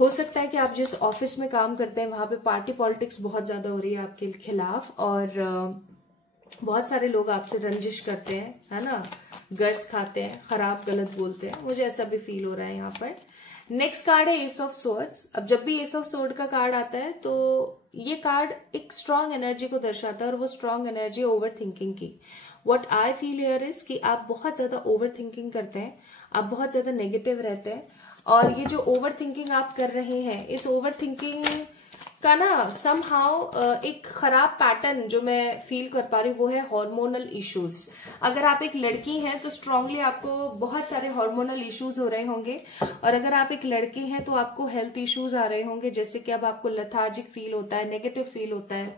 हो सकता है कि आप जिस ऑफिस में काम करते हैं वहां पे पार्टी पॉलिटिक्स बहुत ज्यादा हो रही है आपके खिलाफ, और बहुत सारे लोग आपसे रंजिश करते हैं, है ना, गर्ज खाते हैं, खराब गलत बोलते हैं। मुझे ऐसा भी फील हो रहा है यहाँ पर। नेक्स्ट कार्ड है एस ऑफ सोर्ड्स। अब जब भी एस ऑफ सोर्ड का कार्ड आता है तो ये कार्ड एक स्ट्रांग एनर्जी को दर्शाता है, और वो स्ट्रांग एनर्जी ओवर थिंकिंग की। What I feel here is कि आप बहुत ज्यादा ओवर थिंकिंग करते हैं, आप बहुत ज्यादा नेगेटिव रहते हैं, और ये जो ओवर थिंकिंग आप कर रहे हैं, इस ओवर थिंकिंग का ना समहाउ एक खराब पैटर्न जो मैं फील कर पा रही हूँ वो है हार्मोनल इश्यूज। अगर आप एक लड़की हैं तो स्ट्रांगली आपको बहुत सारे हार्मोनल इश्यूज हो रहे होंगे, और अगर आप एक लड़के हैं तो आपको हेल्थ इश्यूज आ रहे होंगे, जैसे कि अब आपको लेथार्जिक फील होता है, नेगेटिव फील होता है,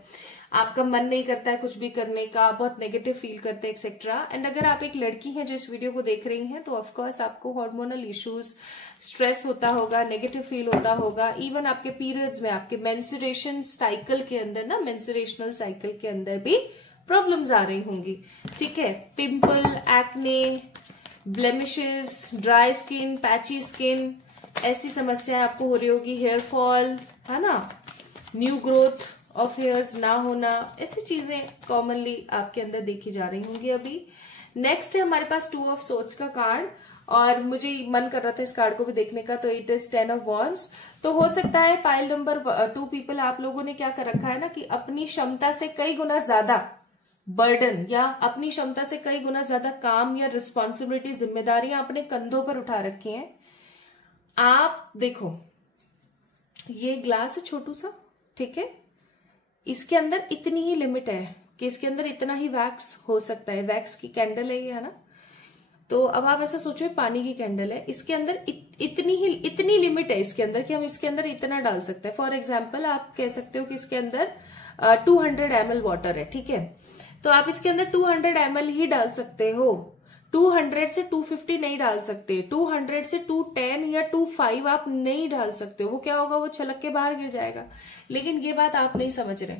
आपका मन नहीं करता है कुछ भी करने का, बहुत नेगेटिव फील करते हैं एक्सेट्रा। एंड अगर आप एक लड़की हैं जो इस वीडियो को देख रही हैं तो ऑफकोर्स आपको हार्मोनल इश्यूज, स्ट्रेस होता होगा, नेगेटिव फील होता होगा। इवन आपके पीरियड्स में, आपके मेंस्ट्रुएशन साइकिल के अंदर ना, मेंस्ट्रुएशनल साइकिल के अंदर भी प्रॉब्लम्स आ रही होंगी। ठीक है, pimple, acne, blemishes, dry skin, patchy skin, ऐसी समस्याएं आपको हो रही होगी। हेयर फॉल, है ना, न्यू ग्रोथ ऑफ हेयर्स ना होना, ऐसी चीजें कॉमनली आपके अंदर देखी जा रही होंगी अभी। नेक्स्ट है हमारे पास टू ऑफ सोर्ड्स का कार्ड, और मुझे मन कर रहा था इस कार्ड को भी देखने का, तो इट इज 10 ऑफ वॉन्ड्स। तो हो सकता है पाइल नंबर 2 पीपल, आप लोगों ने क्या कर रखा है ना कि अपनी क्षमता से कई गुना ज्यादा बर्डन या अपनी क्षमता से कई गुना ज्यादा काम या रिस्पॉन्सिबिलिटी, जिम्मेदारियां अपने कंधों पर उठा रखी हैं। आप देखो, ये ग्लास है छोटू सा, ठीक है, इसके अंदर इतनी ही लिमिट है कि इसके अंदर इतना ही वैक्स हो सकता है। वैक्स की कैंडल है ये, है ना। तो अब आप ऐसा सोचो, पानी की कैंडल है, इसके अंदर इतनी लिमिट है इसके अंदर कि हम इसके अंदर इतना डाल सकते हैं। फॉर एग्जाम्पल आप कह सकते हो कि इसके अंदर 200 ml वाटर है, ठीक है, तो आप इसके अंदर 200 ml ही डाल सकते हो। 200 से 250 नहीं डाल सकते, 200 से 210 या 25 आप नहीं डाल सकते हो। वो क्या होगा, वो छलक के बाहर गिर जाएगा। लेकिन ये बात आप नहीं समझ रहे।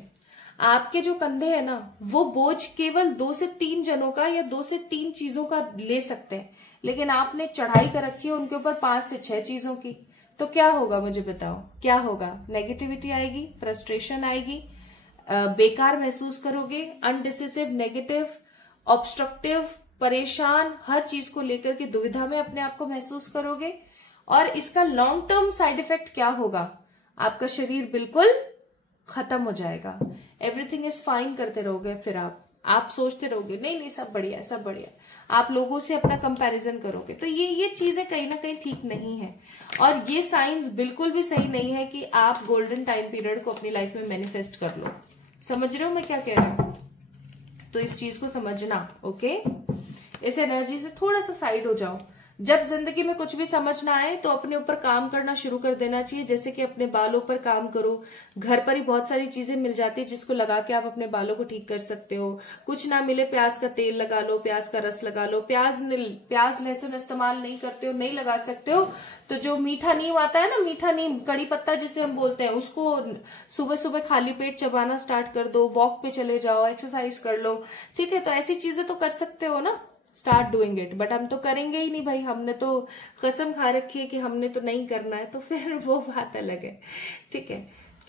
आपके जो कंधे है ना, वो बोझ केवल 2 से 3 जनों का या 2 से 3 चीजों का ले सकते हैं, लेकिन आपने चढ़ाई कर रखी है उनके ऊपर 5 से 6 चीजों की। तो क्या होगा, मुझे बताओ क्या होगा? नेगेटिविटी आएगी, फ्रस्ट्रेशन आएगी, बेकार महसूस करोगे, अनडिसिसिव, नेगेटिव, ऑब्स्ट्रक्टिव, परेशान, हर चीज को लेकर के दुविधा में अपने आप को महसूस करोगे। और इसका लॉन्ग टर्म साइड इफेक्ट क्या होगा? आपका शरीर बिल्कुल खत्म हो जाएगा। एवरीथिंग इज फाइन करते रहोगे, फिर आप सोचते रहोगे नहीं नहीं सब बढ़िया सब बढ़िया, आप लोगों से अपना कंपैरिजन करोगे। तो ये चीजें कहीं ना कहीं ठीक नहीं है, और ये साइंस बिल्कुल भी सही नहीं है कि आप गोल्डन टाइम पीरियड को अपनी लाइफ में मैनिफेस्ट कर लो। समझ रहे हो मैं क्या कह रहा हूं? तो इस चीज को समझना, ओके। इस एनर्जी से थोड़ा सा साइड हो जाओ। जब जिंदगी में कुछ भी समझ ना आए तो अपने ऊपर काम करना शुरू कर देना चाहिए। जैसे कि अपने बालों पर काम करो, घर पर ही बहुत सारी चीजें मिल जाती है जिसको लगा के आप अपने बालों को ठीक कर सकते हो। कुछ ना मिले, प्याज का तेल लगा लो, प्याज का रस लगा लो। प्याज लहसुन इस्तेमाल नहीं करते हो, नहीं लगा सकते हो, तो जो मीठा नीम आता है ना, मीठा नीम, कड़ी पत्ता जिसे हम बोलते हैं, उसको सुबह सुबह खाली पेट चबाना स्टार्ट कर दो। वॉक पे चले जाओ, एक्सरसाइज कर लो, ठीक है। तो ऐसी चीजें तो कर सकते हो ना, स्टार्ट डूइंग इट। बट हम तो करेंगे ही नहीं भाई, हमने तो कसम खा रखी है कि हमने तो नहीं करना है, तो फिर वो बात अलग है, ठीक है।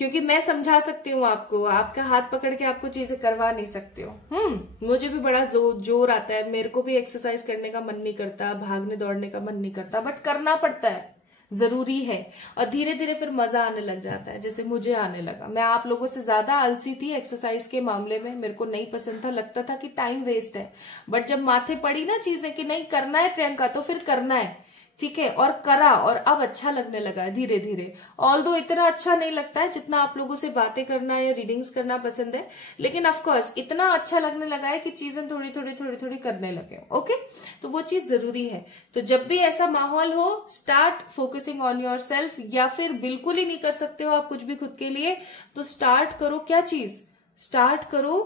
क्योंकि मैं समझा सकती हूँ आपको, आपका हाथ पकड़ के आपको चीजें करवा नहीं सकती हो। मुझे भी बड़ा जोर आता है, मेरे को भी एक्सरसाइज करने का मन नहीं करता, भागने दौड़ने का मन नहीं करता, बट करना पड़ता है, जरूरी है। और धीरे धीरे फिर मजा आने लग जाता है, जैसे मुझे आने लगा। मैं आप लोगों से ज्यादा आलसी थी एक्सरसाइज के मामले में, मेरे को नहीं पसंद था, लगता था कि टाइम वेस्ट है। बट जब माथे पड़ी ना चीजें कि नहीं करना है प्रियंका, तो फिर करना है, ठीक है, और करा और अब अच्छा लगने लगा है धीरे धीरे। ऑल्दो इतना अच्छा नहीं लगता है जितना आप लोगों से बातें करना या रीडिंग्स करना पसंद है, लेकिन ऑफ कोर्स इतना अच्छा लगने लगा है कि चीजें थोड़ी थोड़ी थोड़ी थोड़ी करने लगे। ओके, तो वो चीज जरूरी है। तो जब भी ऐसा माहौल हो, start focusing on your self, या फिर बिल्कुल ही नहीं कर सकते हो आप कुछ भी खुद के लिए, तो स्टार्ट करो क्या चीज, स्टार्ट करो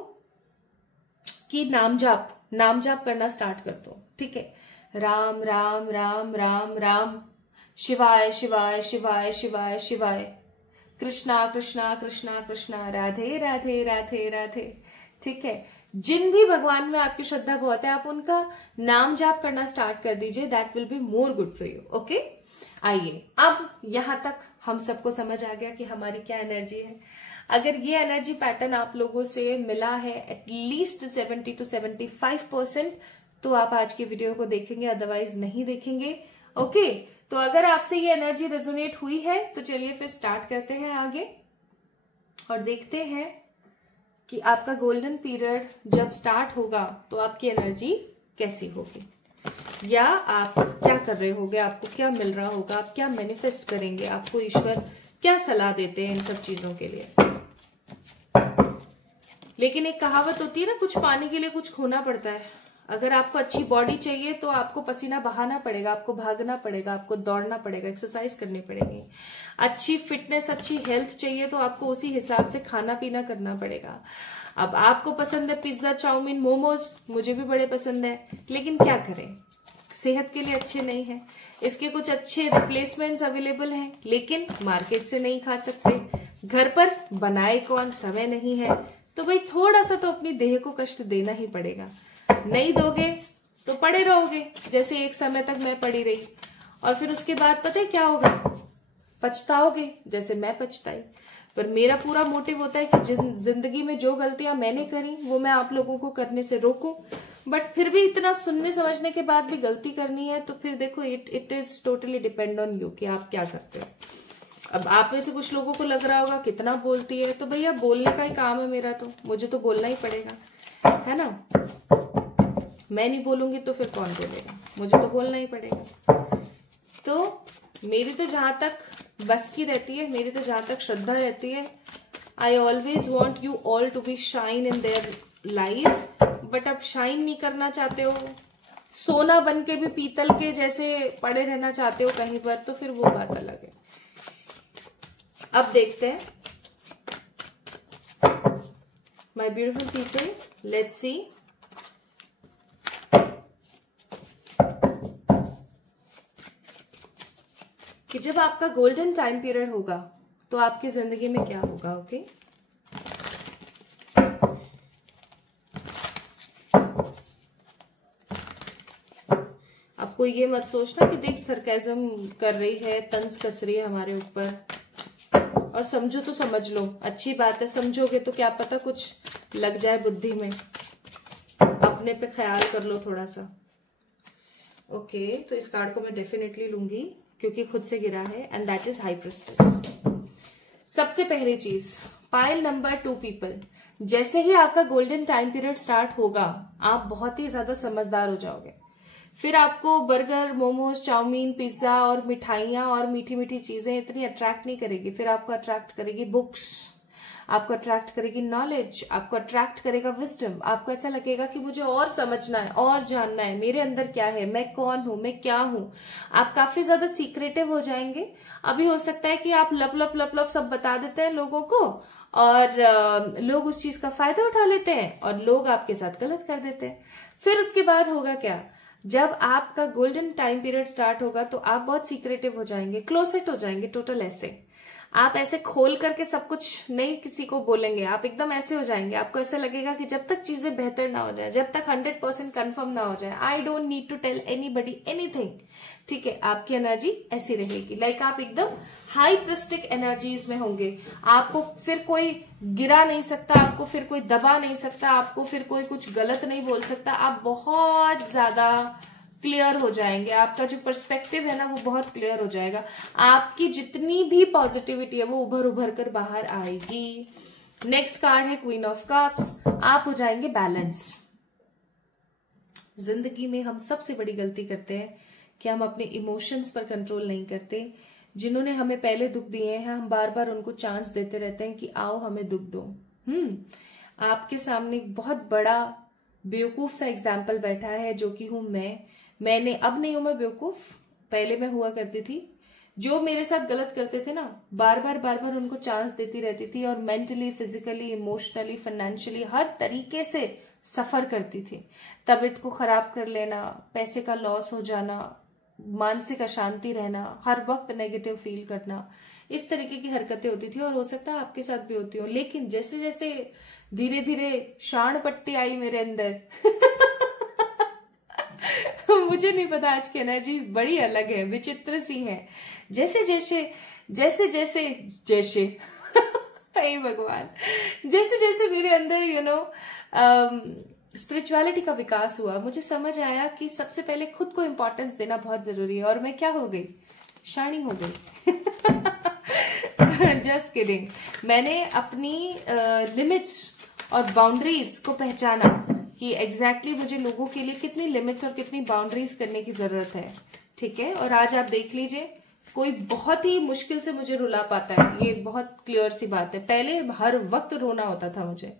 कि नाम जाप करना स्टार्ट कर दो। ठीक है, राम राम राम राम राम, शिवाय शिवाय शिवाय शिवाय शिवाय, कृष्णा कृष्णा कृष्णा कृष्णा, राधे राधे राधे राधे। ठीक है, जिन भी भगवान में आपकी श्रद्धा बहुत है, आप उनका नाम जाप करना स्टार्ट कर दीजिए। That will be more good for you. Okay, आइए, अब यहां तक हम सबको समझ आ गया कि हमारी क्या एनर्जी है। अगर ये एनर्जी पैटर्न आप लोगों से मिला है एटलीस्ट 70 to 75%, तो आप आज की वीडियो को देखेंगे, अदरवाइज नहीं देखेंगे। ओके, तो अगर आपसे ये एनर्जी रेजोनेट हुई है तो चलिए फिर स्टार्ट करते हैं आगे और देखते हैं कि आपका गोल्डन पीरियड जब स्टार्ट होगा तो आपकी एनर्जी कैसी होगी, या आप क्या कर रहे होगे, आपको क्या मिल रहा होगा, आप क्या मैनिफेस्ट करेंगे, आपको ईश्वर क्या सलाह देते हैं इन सब चीजों के लिए। लेकिन एक कहावत होती है ना, कुछ पाने के लिए कुछ खोना पड़ता है। अगर आपको अच्छी बॉडी चाहिए तो आपको पसीना बहाना पड़ेगा, आपको भागना पड़ेगा, आपको दौड़ना पड़ेगा, एक्सरसाइज करनी पड़ेगी। अच्छी फिटनेस, अच्छी हेल्थ चाहिए तो आपको उसी हिसाब से खाना पीना करना पड़ेगा। अब आपको पसंद है पिज्जा, चाउमीन, मोमोज, मुझे भी बड़े पसंद है, लेकिन क्या करें, सेहत के लिए अच्छे नहीं है। इसके कुछ अच्छे रिप्लेसमेंट्स अवेलेबल हैं, लेकिन मार्केट से नहीं खा सकते, घर पर बनाए कौन, समय नहीं है, तो भाई थोड़ा सा तो अपनी देह को कष्ट देना ही पड़ेगा। नहीं दोगे तो पड़े रहोगे, जैसे एक समय तक मैं पड़ी रही, और फिर उसके बाद पता है क्या होगा, पछताओगे, जैसे मैं पछताई। पर मेरा पूरा मोटिव होता है कि जिंदगी में जो गलतियां मैंने करी वो मैं आप लोगों को करने से रोकूं, बट फिर भी इतना सुनने समझने के बाद भी गलती करनी है, तो फिर देखो it is totally depend on you कि आप क्या करते हो। अब आप में से कुछ लोगों को लग रहा होगा कितना बोलती है, तो भैया बोलने का ही काम है मेरा, तो मुझे तो बोलना ही पड़ेगा, है ना। मैं नहीं बोलूंगी तो फिर कौन बोलेगा, मुझे तो बोलना ही पड़ेगा। तो मेरी तो जहां तक बस की रहती है, मेरी तो जहां तक श्रद्धा रहती है, I always want you all to be shine in their life. But अब शाइन नहीं करना चाहते हो, सोना बन के भी पीतल के जैसे पड़े रहना चाहते हो कहीं पर, तो फिर वो बात अलग है। अब देखते हैं माय ब्यूटीफुल पीपल, लेट्स सी कि जब आपका गोल्डन टाइम पीरियड होगा तो आपकी जिंदगी में क्या होगा। ओके, आपको ये मत सोचना कि देख सरकाज़म कर रही है, तंज कस रही है हमारे ऊपर, और समझो तो समझ लो, अच्छी बात है, समझोगे तो क्या पता कुछ लग जाए बुद्धि में, अपने पे ख्याल कर लो थोड़ा सा। ओके, तो इस कार्ड को मैं डेफिनेटली लूंगी क्योंकि खुद से गिरा है, and that is high priestess. सबसे पहली चीज, पाइल नंबर 2 पीपल, जैसे ही आपका गोल्डन टाइम पीरियड स्टार्ट होगा आप बहुत ही ज्यादा समझदार हो जाओगे। फिर आपको बर्गर, मोमोज, चाउमीन, पिज्जा और मिठाइयां और मीठी मीठी चीजें इतनी अट्रैक्ट नहीं करेगी। फिर आपको अट्रैक्ट करेगी बुक्स, आपको अट्रैक्ट करेगी नॉलेज, आपको अट्रैक्ट करेगा विजडम। आपको ऐसा लगेगा कि मुझे और समझना है और जानना है, मेरे अंदर क्या है, मैं कौन हूं, मैं क्या हूं। आप काफी ज्यादा सीक्रेटिव हो जाएंगे। अभी हो सकता है कि आप लप लप लप लप सब बता देते हैं लोगों को, और लोग उस चीज का फायदा उठा लेते हैं और लोग आपके साथ गलत कर देते हैं। फिर उसके बाद होगा क्या, जब आपका गोल्डन टाइम पीरियड स्टार्ट होगा तो आप बहुत सीक्रेटिव हो जाएंगे, क्लोसेट हो जाएंगे, टोटल ऐसे आप ऐसे खोल करके सब कुछ नहीं किसी को बोलेंगे, आप एकदम ऐसे हो जाएंगे। आपको ऐसा लगेगा कि जब तक चीजें बेहतर ना हो जाए, जब तक 100% कंफर्म ना हो जाए, I don't need to tell anybody anything. ठीक है, आपकी एनर्जी ऐसी रहेगी, लाइक आप एकदम हाई प्रिस्टिक एनर्जीज में होंगे। आपको फिर कोई गिरा नहीं सकता, आपको फिर कोई दबा नहीं सकता, आपको फिर कोई कुछ गलत नहीं बोल सकता। आप बहुत ज्यादा क्लियर हो जाएंगे, आपका जो पर्सपेक्टिव है ना वो बहुत क्लियर हो जाएगा। आपकी जितनी भी पॉजिटिविटी है वो उभर उभर कर बाहर आएगी। नेक्स्ट कार्ड है क्वीन ऑफ कप्स, आप हो जाएंगे बैलेंस। जिंदगी में हम सबसे बड़ी गलती करते हैं कि हम अपने इमोशंस पर कंट्रोल नहीं करते। जिन्होंने हमें पहले दुख दिए हैं, हम बार बार उनको चांस देते रहते हैं कि आओ हमें दुख दो। आपके सामने एक बहुत बड़ा बेवकूफ सा एग्जाम्पल बैठा है, जो कि हूं मैंने अब नहीं हूं मैं बेवकूफ, पहले मैं हुआ करती थी। जो मेरे साथ गलत करते थे ना, बार बार उनको चांस देती रहती थी और मेंटली, फिजिकली, इमोशनली, फाइनेंशियली हर तरीके से सफर करती थी। तबीयत को खराब कर लेना, पैसे का लॉस हो जाना, मानसिक अशांति रहना, हर वक्त नेगेटिव फील करना, इस तरीके की हरकतें होती थी। और हो सकता है आपके साथ भी होती हो। लेकिन जैसे जैसे धीरे धीरे शाण पट्टी आई मेरे अंदर मुझे नहीं पता, आज की एनर्जी बड़ी अलग है, विचित्र सी है। जैसे जैसे हे भगवान, जैसे जैसे मेरे अंदर स्पिरिचुअलिटी का विकास हुआ, मुझे समझ आया कि सबसे पहले खुद को इंपॉर्टेंस देना बहुत जरूरी है। और मैं क्या हो गई, शाणी हो गई। Just kidding. मैंने अपनी लिमिट्स और बाउंड्रीज को पहचाना कि एग्जैक्टली मुझे लोगों के लिए कितनी लिमिट्स और कितनी बाउंड्रीज करने की जरूरत है। ठीक है, और आज आप देख लीजिए, कोई बहुत ही मुश्किल से मुझे रुला पाता है, ये बहुत क्लियर सी बात है। पहले हर वक्त रोना होता था मुझे,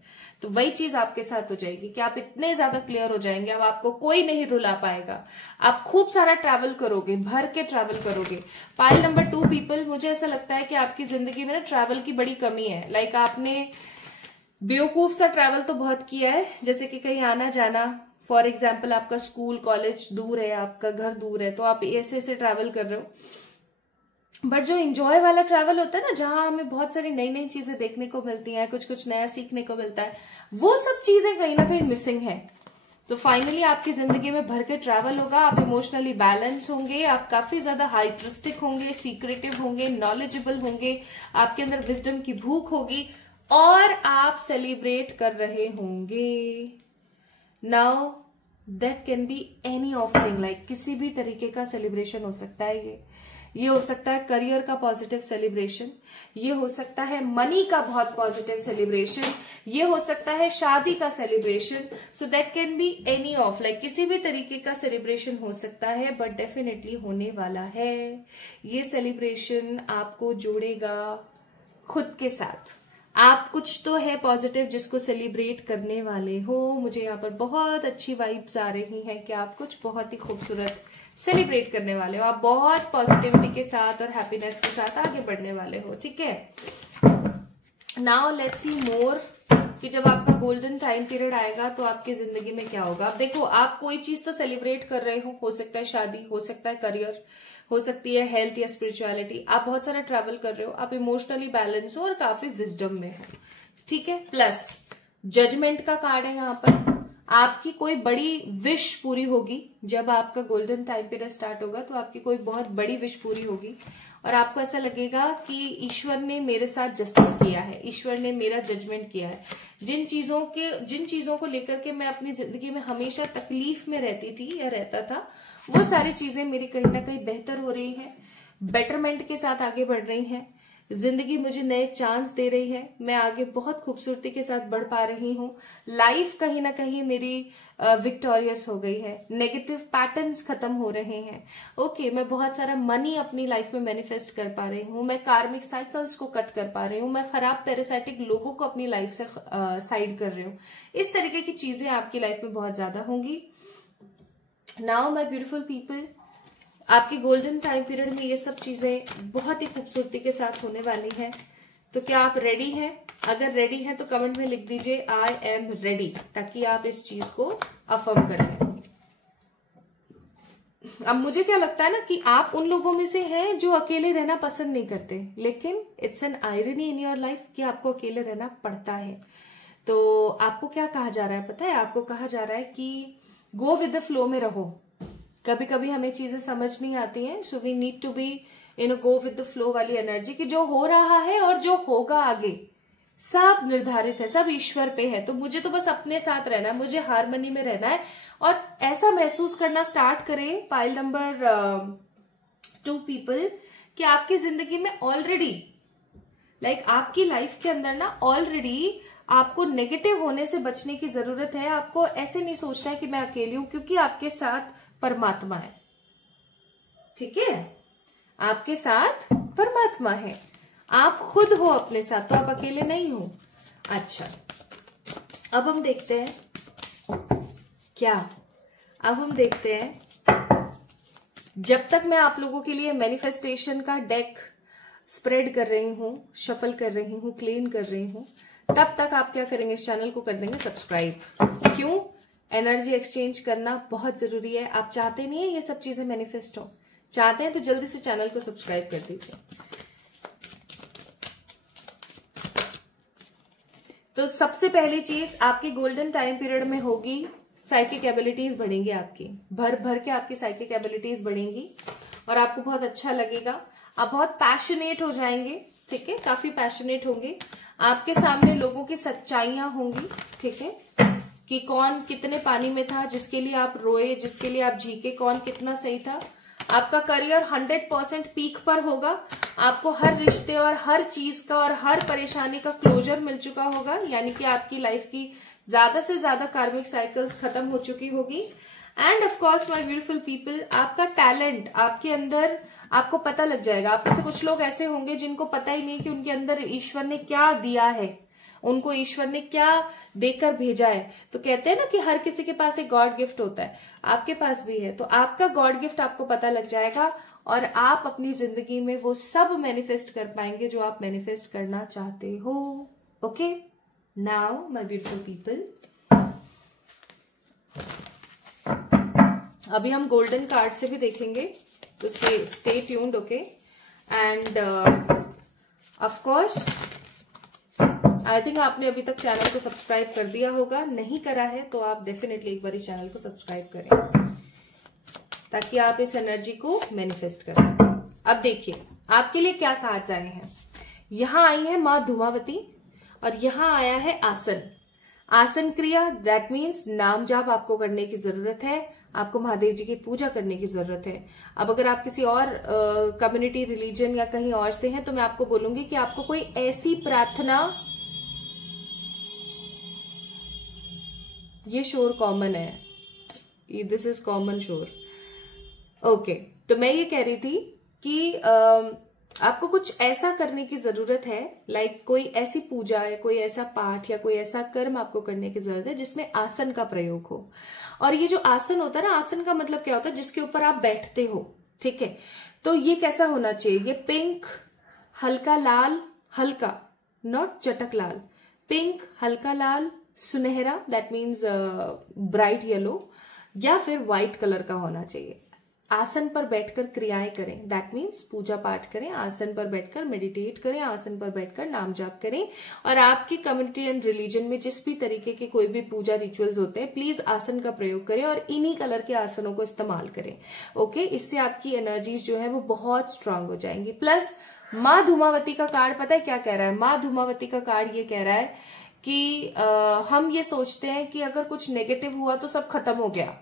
तो वही चीज आपके साथ हो जाएगी कि आप इतने ज्यादा क्लियर हो जाएंगे, अब आपको कोई नहीं रुला पाएगा। आप खूब सारा ट्रैवल करोगे, भर के ट्रैवल करोगे। पाइल नंबर 2 पीपल, मुझे ऐसा लगता है कि आपकी जिंदगी में ना ट्रैवल की बड़ी कमी है। लाइक आपने बेवकूफ सा ट्रैवल तो बहुत किया है, जैसे कि कहीं आना जाना, फॉर एग्जाम्पल आपका स्कूल कॉलेज दूर है, आपका घर दूर है, तो आप ऐसे ऐसे ट्रैवल कर रहे हो। बट जो एंजॉय वाला ट्रैवल होता है ना, जहां हमें बहुत सारी नई नई चीजें देखने को मिलती हैं, कुछ कुछ नया सीखने को मिलता है, वो सब चीजें कहीं ना कहीं मिसिंग है। तो फाइनली आपकी जिंदगी में भर के ट्रैवल होगा, आप इमोशनली बैलेंस होंगे, आप काफी ज्यादा हाइट्रिस्टिक होंगे, सीक्रेटिव होंगे, नॉलेजेबल होंगे, आपके अंदर विजडम की भूख होगी और आप सेलिब्रेट कर रहे होंगे। Now that can be any of thing, like किसी भी तरीके का सेलिब्रेशन हो सकता है। ये हो सकता है करियर का पॉजिटिव सेलिब्रेशन, ये हो सकता है मनी का बहुत पॉजिटिव सेलिब्रेशन, ये हो सकता है शादी का celebration. So that can be any of, like किसी भी तरीके का सेलिब्रेशन हो सकता है, बट डेफिनेटली होने वाला है। ये सेलिब्रेशन आपको जोड़ेगा खुद के साथ। आप कुछ तो है पॉजिटिव जिसको सेलिब्रेट करने वाले हो। मुझे यहाँ पर बहुत अच्छी वाइब्स आ रही हैं कि आप कुछ बहुत ही खूबसूरत सेलिब्रेट करने वाले हो। आप बहुत पॉजिटिविटी के साथ और हैप्पीनेस के साथ आगे बढ़ने वाले हो। ठीक है, नाउ लेट्स सी मोर कि जब आपका गोल्डन टाइम पीरियड आएगा तो आपकी जिंदगी में क्या होगा। अब देखो, आप कोई चीज तो सेलिब्रेट कर रहे हो सकता है शादी, हो सकता है करियर, हो सकती है हेल्थ या स्पिरिचुअलिटी, आप बहुत सारा ट्रैवल कर रहे हो, आप इमोशनली बैलेंस हो और काफी विजडम में हो। ठीक है, प्लस जजमेंट का कार्ड है यहाँ पर। आपकी कोई बड़ी विश पूरी होगी जब आपका गोल्डन टाइम पीरियड स्टार्ट होगा, तो आपकी कोई बहुत बड़ी विश पूरी होगी और आपको ऐसा लगेगा कि ईश्वर ने मेरे साथ जस्टिस किया है, ईश्वर ने मेरा जजमेंट किया है। जिन चीजों को लेकर के मैं अपनी जिंदगी में हमेशा तकलीफ में रहती थी या रहता था, वो सारी चीजें मेरी कहीं ना कहीं बेहतर हो रही हैं, बेटरमेंट के साथ आगे बढ़ रही हैं। जिंदगी मुझे नए चांस दे रही है, मैं आगे बहुत खूबसूरती के साथ बढ़ पा रही हूँ। लाइफ कहीं ना कहीं मेरी विक्टोरियस हो गई है, नेगेटिव पैटर्न्स खत्म हो रहे हैं। ओके, मैं बहुत सारा मनी अपनी लाइफ में मैनिफेस्ट कर पा रही हूँ, मैं कार्मिक साइकिल्स को कट कर पा रही हूँ, मैं खराब पैरासाइटिक लोगों को अपनी लाइफ से साइड कर रही हूँ। इस तरीके की चीजें आपकी लाइफ में बहुत ज्यादा होंगी। नाउ माय ब्यूटीफुल पीपल, आपके गोल्डन टाइम पीरियड में ये सब चीजें बहुत ही खूबसूरती के साथ होने वाली हैं। तो क्या आप रेडी हैं? अगर रेडी हैं तो कमेंट में लिख दीजिए आई एम रेडी, ताकि आप इस चीज को अफर्म कर लें। अब मुझे क्या लगता है ना कि आप उन लोगों में से हैं जो अकेले रहना पसंद नहीं करते, लेकिन it's an irony in your life कि आपको अकेले रहना पड़ता है। तो आपको क्या कहा जा रहा है पता है? आपको कहा जा रहा है कि गो विद द फ्लो में रहो। कभी कभी हमें चीजें समझ नहीं आती हैं, so we need to be go with the flow वाली एनर्जी कि जो हो रहा है और जो होगा आगे सब निर्धारित है, सब ईश्वर पे है। तो मुझे तो बस अपने साथ रहना है, मुझे हारमनी में रहना है और ऐसा महसूस करना स्टार्ट करें पाइल नंबर 2 पीपल कि आपकी जिंदगी में ऑलरेडी आपकी लाइफ के अंदर ना ऑलरेडी आपको नेगेटिव होने से बचने की जरूरत है। आपको ऐसे नहीं सोचना है कि मैं अकेली हूं, क्योंकि आपके साथ परमात्मा है। ठीक है, आपके साथ परमात्मा है, आप खुद हो अपने साथ, तो आप अकेले नहीं हो। अच्छा, अब हम देखते हैं क्या, अब हम देखते हैं, जब तक मैं आप लोगों के लिए मैनिफेस्टेशन का डेक स्प्रेड कर रही हूं, शफल कर रही हूं, क्लीन कर रही हूं, तब तक आप क्या करेंगे, इस चैनल को कर देंगे सब्सक्राइब। क्यों? एनर्जी एक्सचेंज करना बहुत जरूरी है। आप चाहते नहीं है ये सब चीजें मैनिफेस्ट हो, चाहते हैं तो जल्दी से चैनल को सब्सक्राइब कर दीजिए। तो सबसे पहली चीज आपकी गोल्डन टाइम पीरियड में होगी, साइकिक एबिलिटीज बढ़ेंगी आपकी, भर भर के आपकी साइकिक एबिलिटीज बढ़ेंगी और आपको बहुत अच्छा लगेगा। आप बहुत पैशनेट हो जाएंगे, ठीक है, काफी पैशनेट होंगे। आपके सामने लोगों की सच्चाइयां होंगी, ठीक है, कि कौन कितने पानी में था, जिसके लिए आप रोए, जिसके लिए आप झीके, कौन कितना सही था। आपका करियर 100% पीक पर होगा। आपको हर रिश्ते और हर चीज का और हर परेशानी का क्लोजर मिल चुका होगा, यानी कि आपकी लाइफ की ज्यादा से ज्यादा कार्मिक साइकिल्स खत्म हो चुकी होगी। End of course my beautiful people, आपका टैलेंट आपके अंदर आपको पता लग जाएगा। आप में से कुछ लोग ऐसे होंगे जिनको पता ही नहीं कि उनके अंदर ईश्वर ने क्या दिया है, उनको ईश्वर ने क्या देकर भेजा है। तो कहते हैं ना कि हर किसी के पास एक गॉड गिफ्ट होता है, आपके पास भी है। तो आपका गॉड गिफ्ट आपको पता लग जाएगा और आप अपनी जिंदगी में वो सब मैनिफेस्ट कर पाएंगे जो आप मैनिफेस्ट करना चाहते हो। Okay, now my beautiful people, अभी हम गोल्डन कार्ड से भी देखेंगे, तो stay tuned. Okay, end of course I think आपने अभी तक चैनल को सब्सक्राइब कर दिया होगा, नहीं करा है तो आप डेफिनेटली एक बार चैनल को सब्सक्राइब करें ताकि आप इस एनर्जी को मैनिफेस्ट कर सकें। अब देखिए आपके लिए क्या कार्ड्स आए हैं। यहां आई है मां धूमावती और यहां आया है आसन। आसन क्रिया, दैट मीन्स नाम जाप आपको करने की जरूरत है, आपको महादेव जी की पूजा करने की जरूरत है। अब अगर आप किसी और कम्युनिटी, रिलीजन या कहीं और से हैं तो मैं आपको बोलूंगी कि आपको कोई ऐसी प्रार्थना, ये शोर कॉमन है, दिस इज कॉमन शोर। ओके, तो मैं ये कह रही थी कि आपको कुछ ऐसा करने की जरूरत है, लाइक कोई ऐसी पूजा है, कोई ऐसा पाठ या कोई ऐसा कर्म आपको करने की जरूरत है जिसमें आसन का प्रयोग हो। और ये जो आसन होता है ना, आसन का मतलब क्या होता है, जिसके ऊपर आप बैठते हो, ठीक है। तो ये कैसा होना चाहिए, ये पिंक, हल्का लाल, हल्का, नॉट चटक लाल, पिंक, हल्का लाल, सुनहरा, दैट मीन्स ब्राइट येलो, या फिर व्हाइट कलर का होना चाहिए। आसन पर बैठकर क्रियाएं करें, दैट मीन्स पूजा पाठ करें, आसन पर बैठकर मेडिटेट करें, आसन पर बैठकर नाम जाप करें। और आपकी कम्युनिटी एंड रिलीजन में जिस भी तरीके के कोई भी पूजा रिचुअल्स होते हैं, प्लीज आसन का प्रयोग करें और इन्हीं कलर के आसनों को इस्तेमाल करें। ओके, इससे आपकी एनर्जीज जो है वो बहुत स्ट्रांग हो जाएंगी। प्लस माँ धूमावती का कार्ड पता है क्या कह रहा है, माँ धूमावती का कार्ड ये कह रहा है कि हम ये सोचते हैं कि अगर कुछ नेगेटिव हुआ तो सब खत्म हो गया,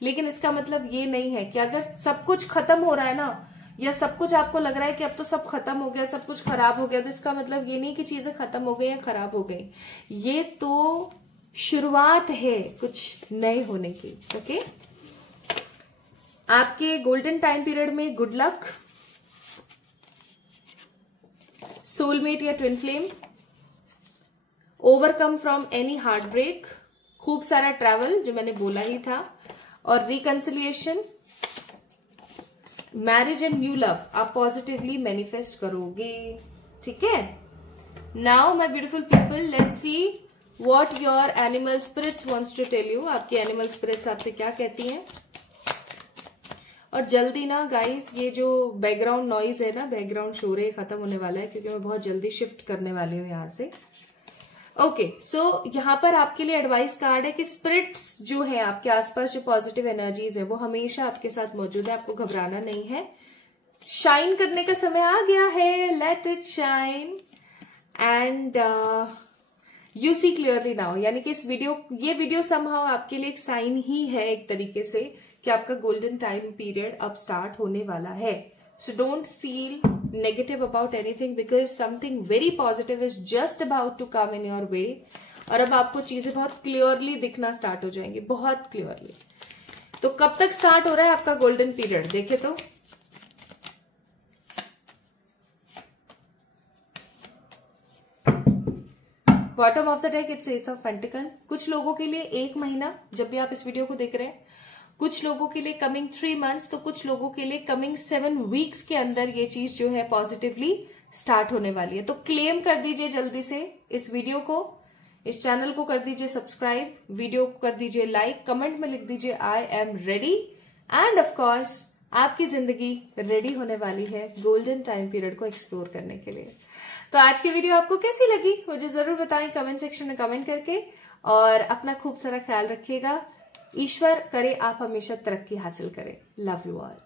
लेकिन इसका मतलब ये नहीं है कि अगर सब कुछ खत्म हो रहा है ना, या सब कुछ आपको लग रहा है कि अब तो सब खत्म हो गया, सब कुछ खराब हो गया, तो इसका मतलब ये नहीं कि चीजें खत्म हो गई या खराब हो गई, ये तो शुरुआत है कुछ नए होने की। ओके, आपके गोल्डन टाइम पीरियड में गुड लक, सोलमेट या twin flame, overcome from any heart break, खूब सारा ट्रैवल जो मैंने बोला ही था, और reconciliation, marriage and new love आप पॉजिटिवली मैनिफेस्ट करोगे। ठीक है, now my beautiful people, let's see what your animal spirits wants to tell you. आपकी एनिमल स्पिरिट्स आपसे क्या कहती हैं। और जल्दी ना गाइस, ये जो बैकग्राउंड नॉइज है ना, बैकग्राउंड शोर है, खत्म होने वाला है क्योंकि मैं बहुत जल्दी शिफ्ट करने वाली हूँ यहाँ से। ओके, सो यहाँ पर आपके लिए एडवाइस कार्ड है कि स्पिरिट्स जो है आपके आसपास, जो पॉजिटिव एनर्जीज है वो हमेशा आपके साथ मौजूद है, आपको घबराना नहीं है। शाइन करने का समय आ गया है, let it shine and you see clearly now. यानी कि ये वीडियो समहाउ आपके लिए एक साइन ही है एक तरीके से कि आपका गोल्डन टाइम पीरियड अब स्टार्ट होने वाला है। So don't feel negative about anything because something very positive is just about to come in your way। और अब आपको चीजें बहुत क्लियरली दिखना स्टार्ट हो जाएंगी, बहुत क्लियरली। तो कब तक स्टार्ट हो रहा है आपका गोल्डन पीरियड, देखे तो bottom of the deck it's S of pentacle. कुछ लोगों के लिए 1 महीना, जब भी आप इस वीडियो को देख रहे हैं, कुछ लोगों के लिए कमिंग 3 मंथ्स, तो कुछ लोगों के लिए कमिंग 7 वीक्स के अंदर ये चीज जो है पॉजिटिवली स्टार्ट होने वाली है। तो क्लेम कर दीजिए जल्दी से इस वीडियो को, इस चैनल को कर दीजिए सब्सक्राइब, वीडियो को कर दीजिए लाइक, कमेंट में लिख दीजिए I am ready, end of course आपकी जिंदगी रेडी होने वाली है गोल्डन टाइम पीरियड को एक्सप्लोर करने के लिए। तो आज की वीडियो आपको कैसी लगी मुझे जरूर बताएं कमेंट सेक्शन में कमेंट करके, और अपना खूब सारा ख्याल रखिएगा। ईश्वर करे आप हमेशा तरक्की हासिल करें। Love you all.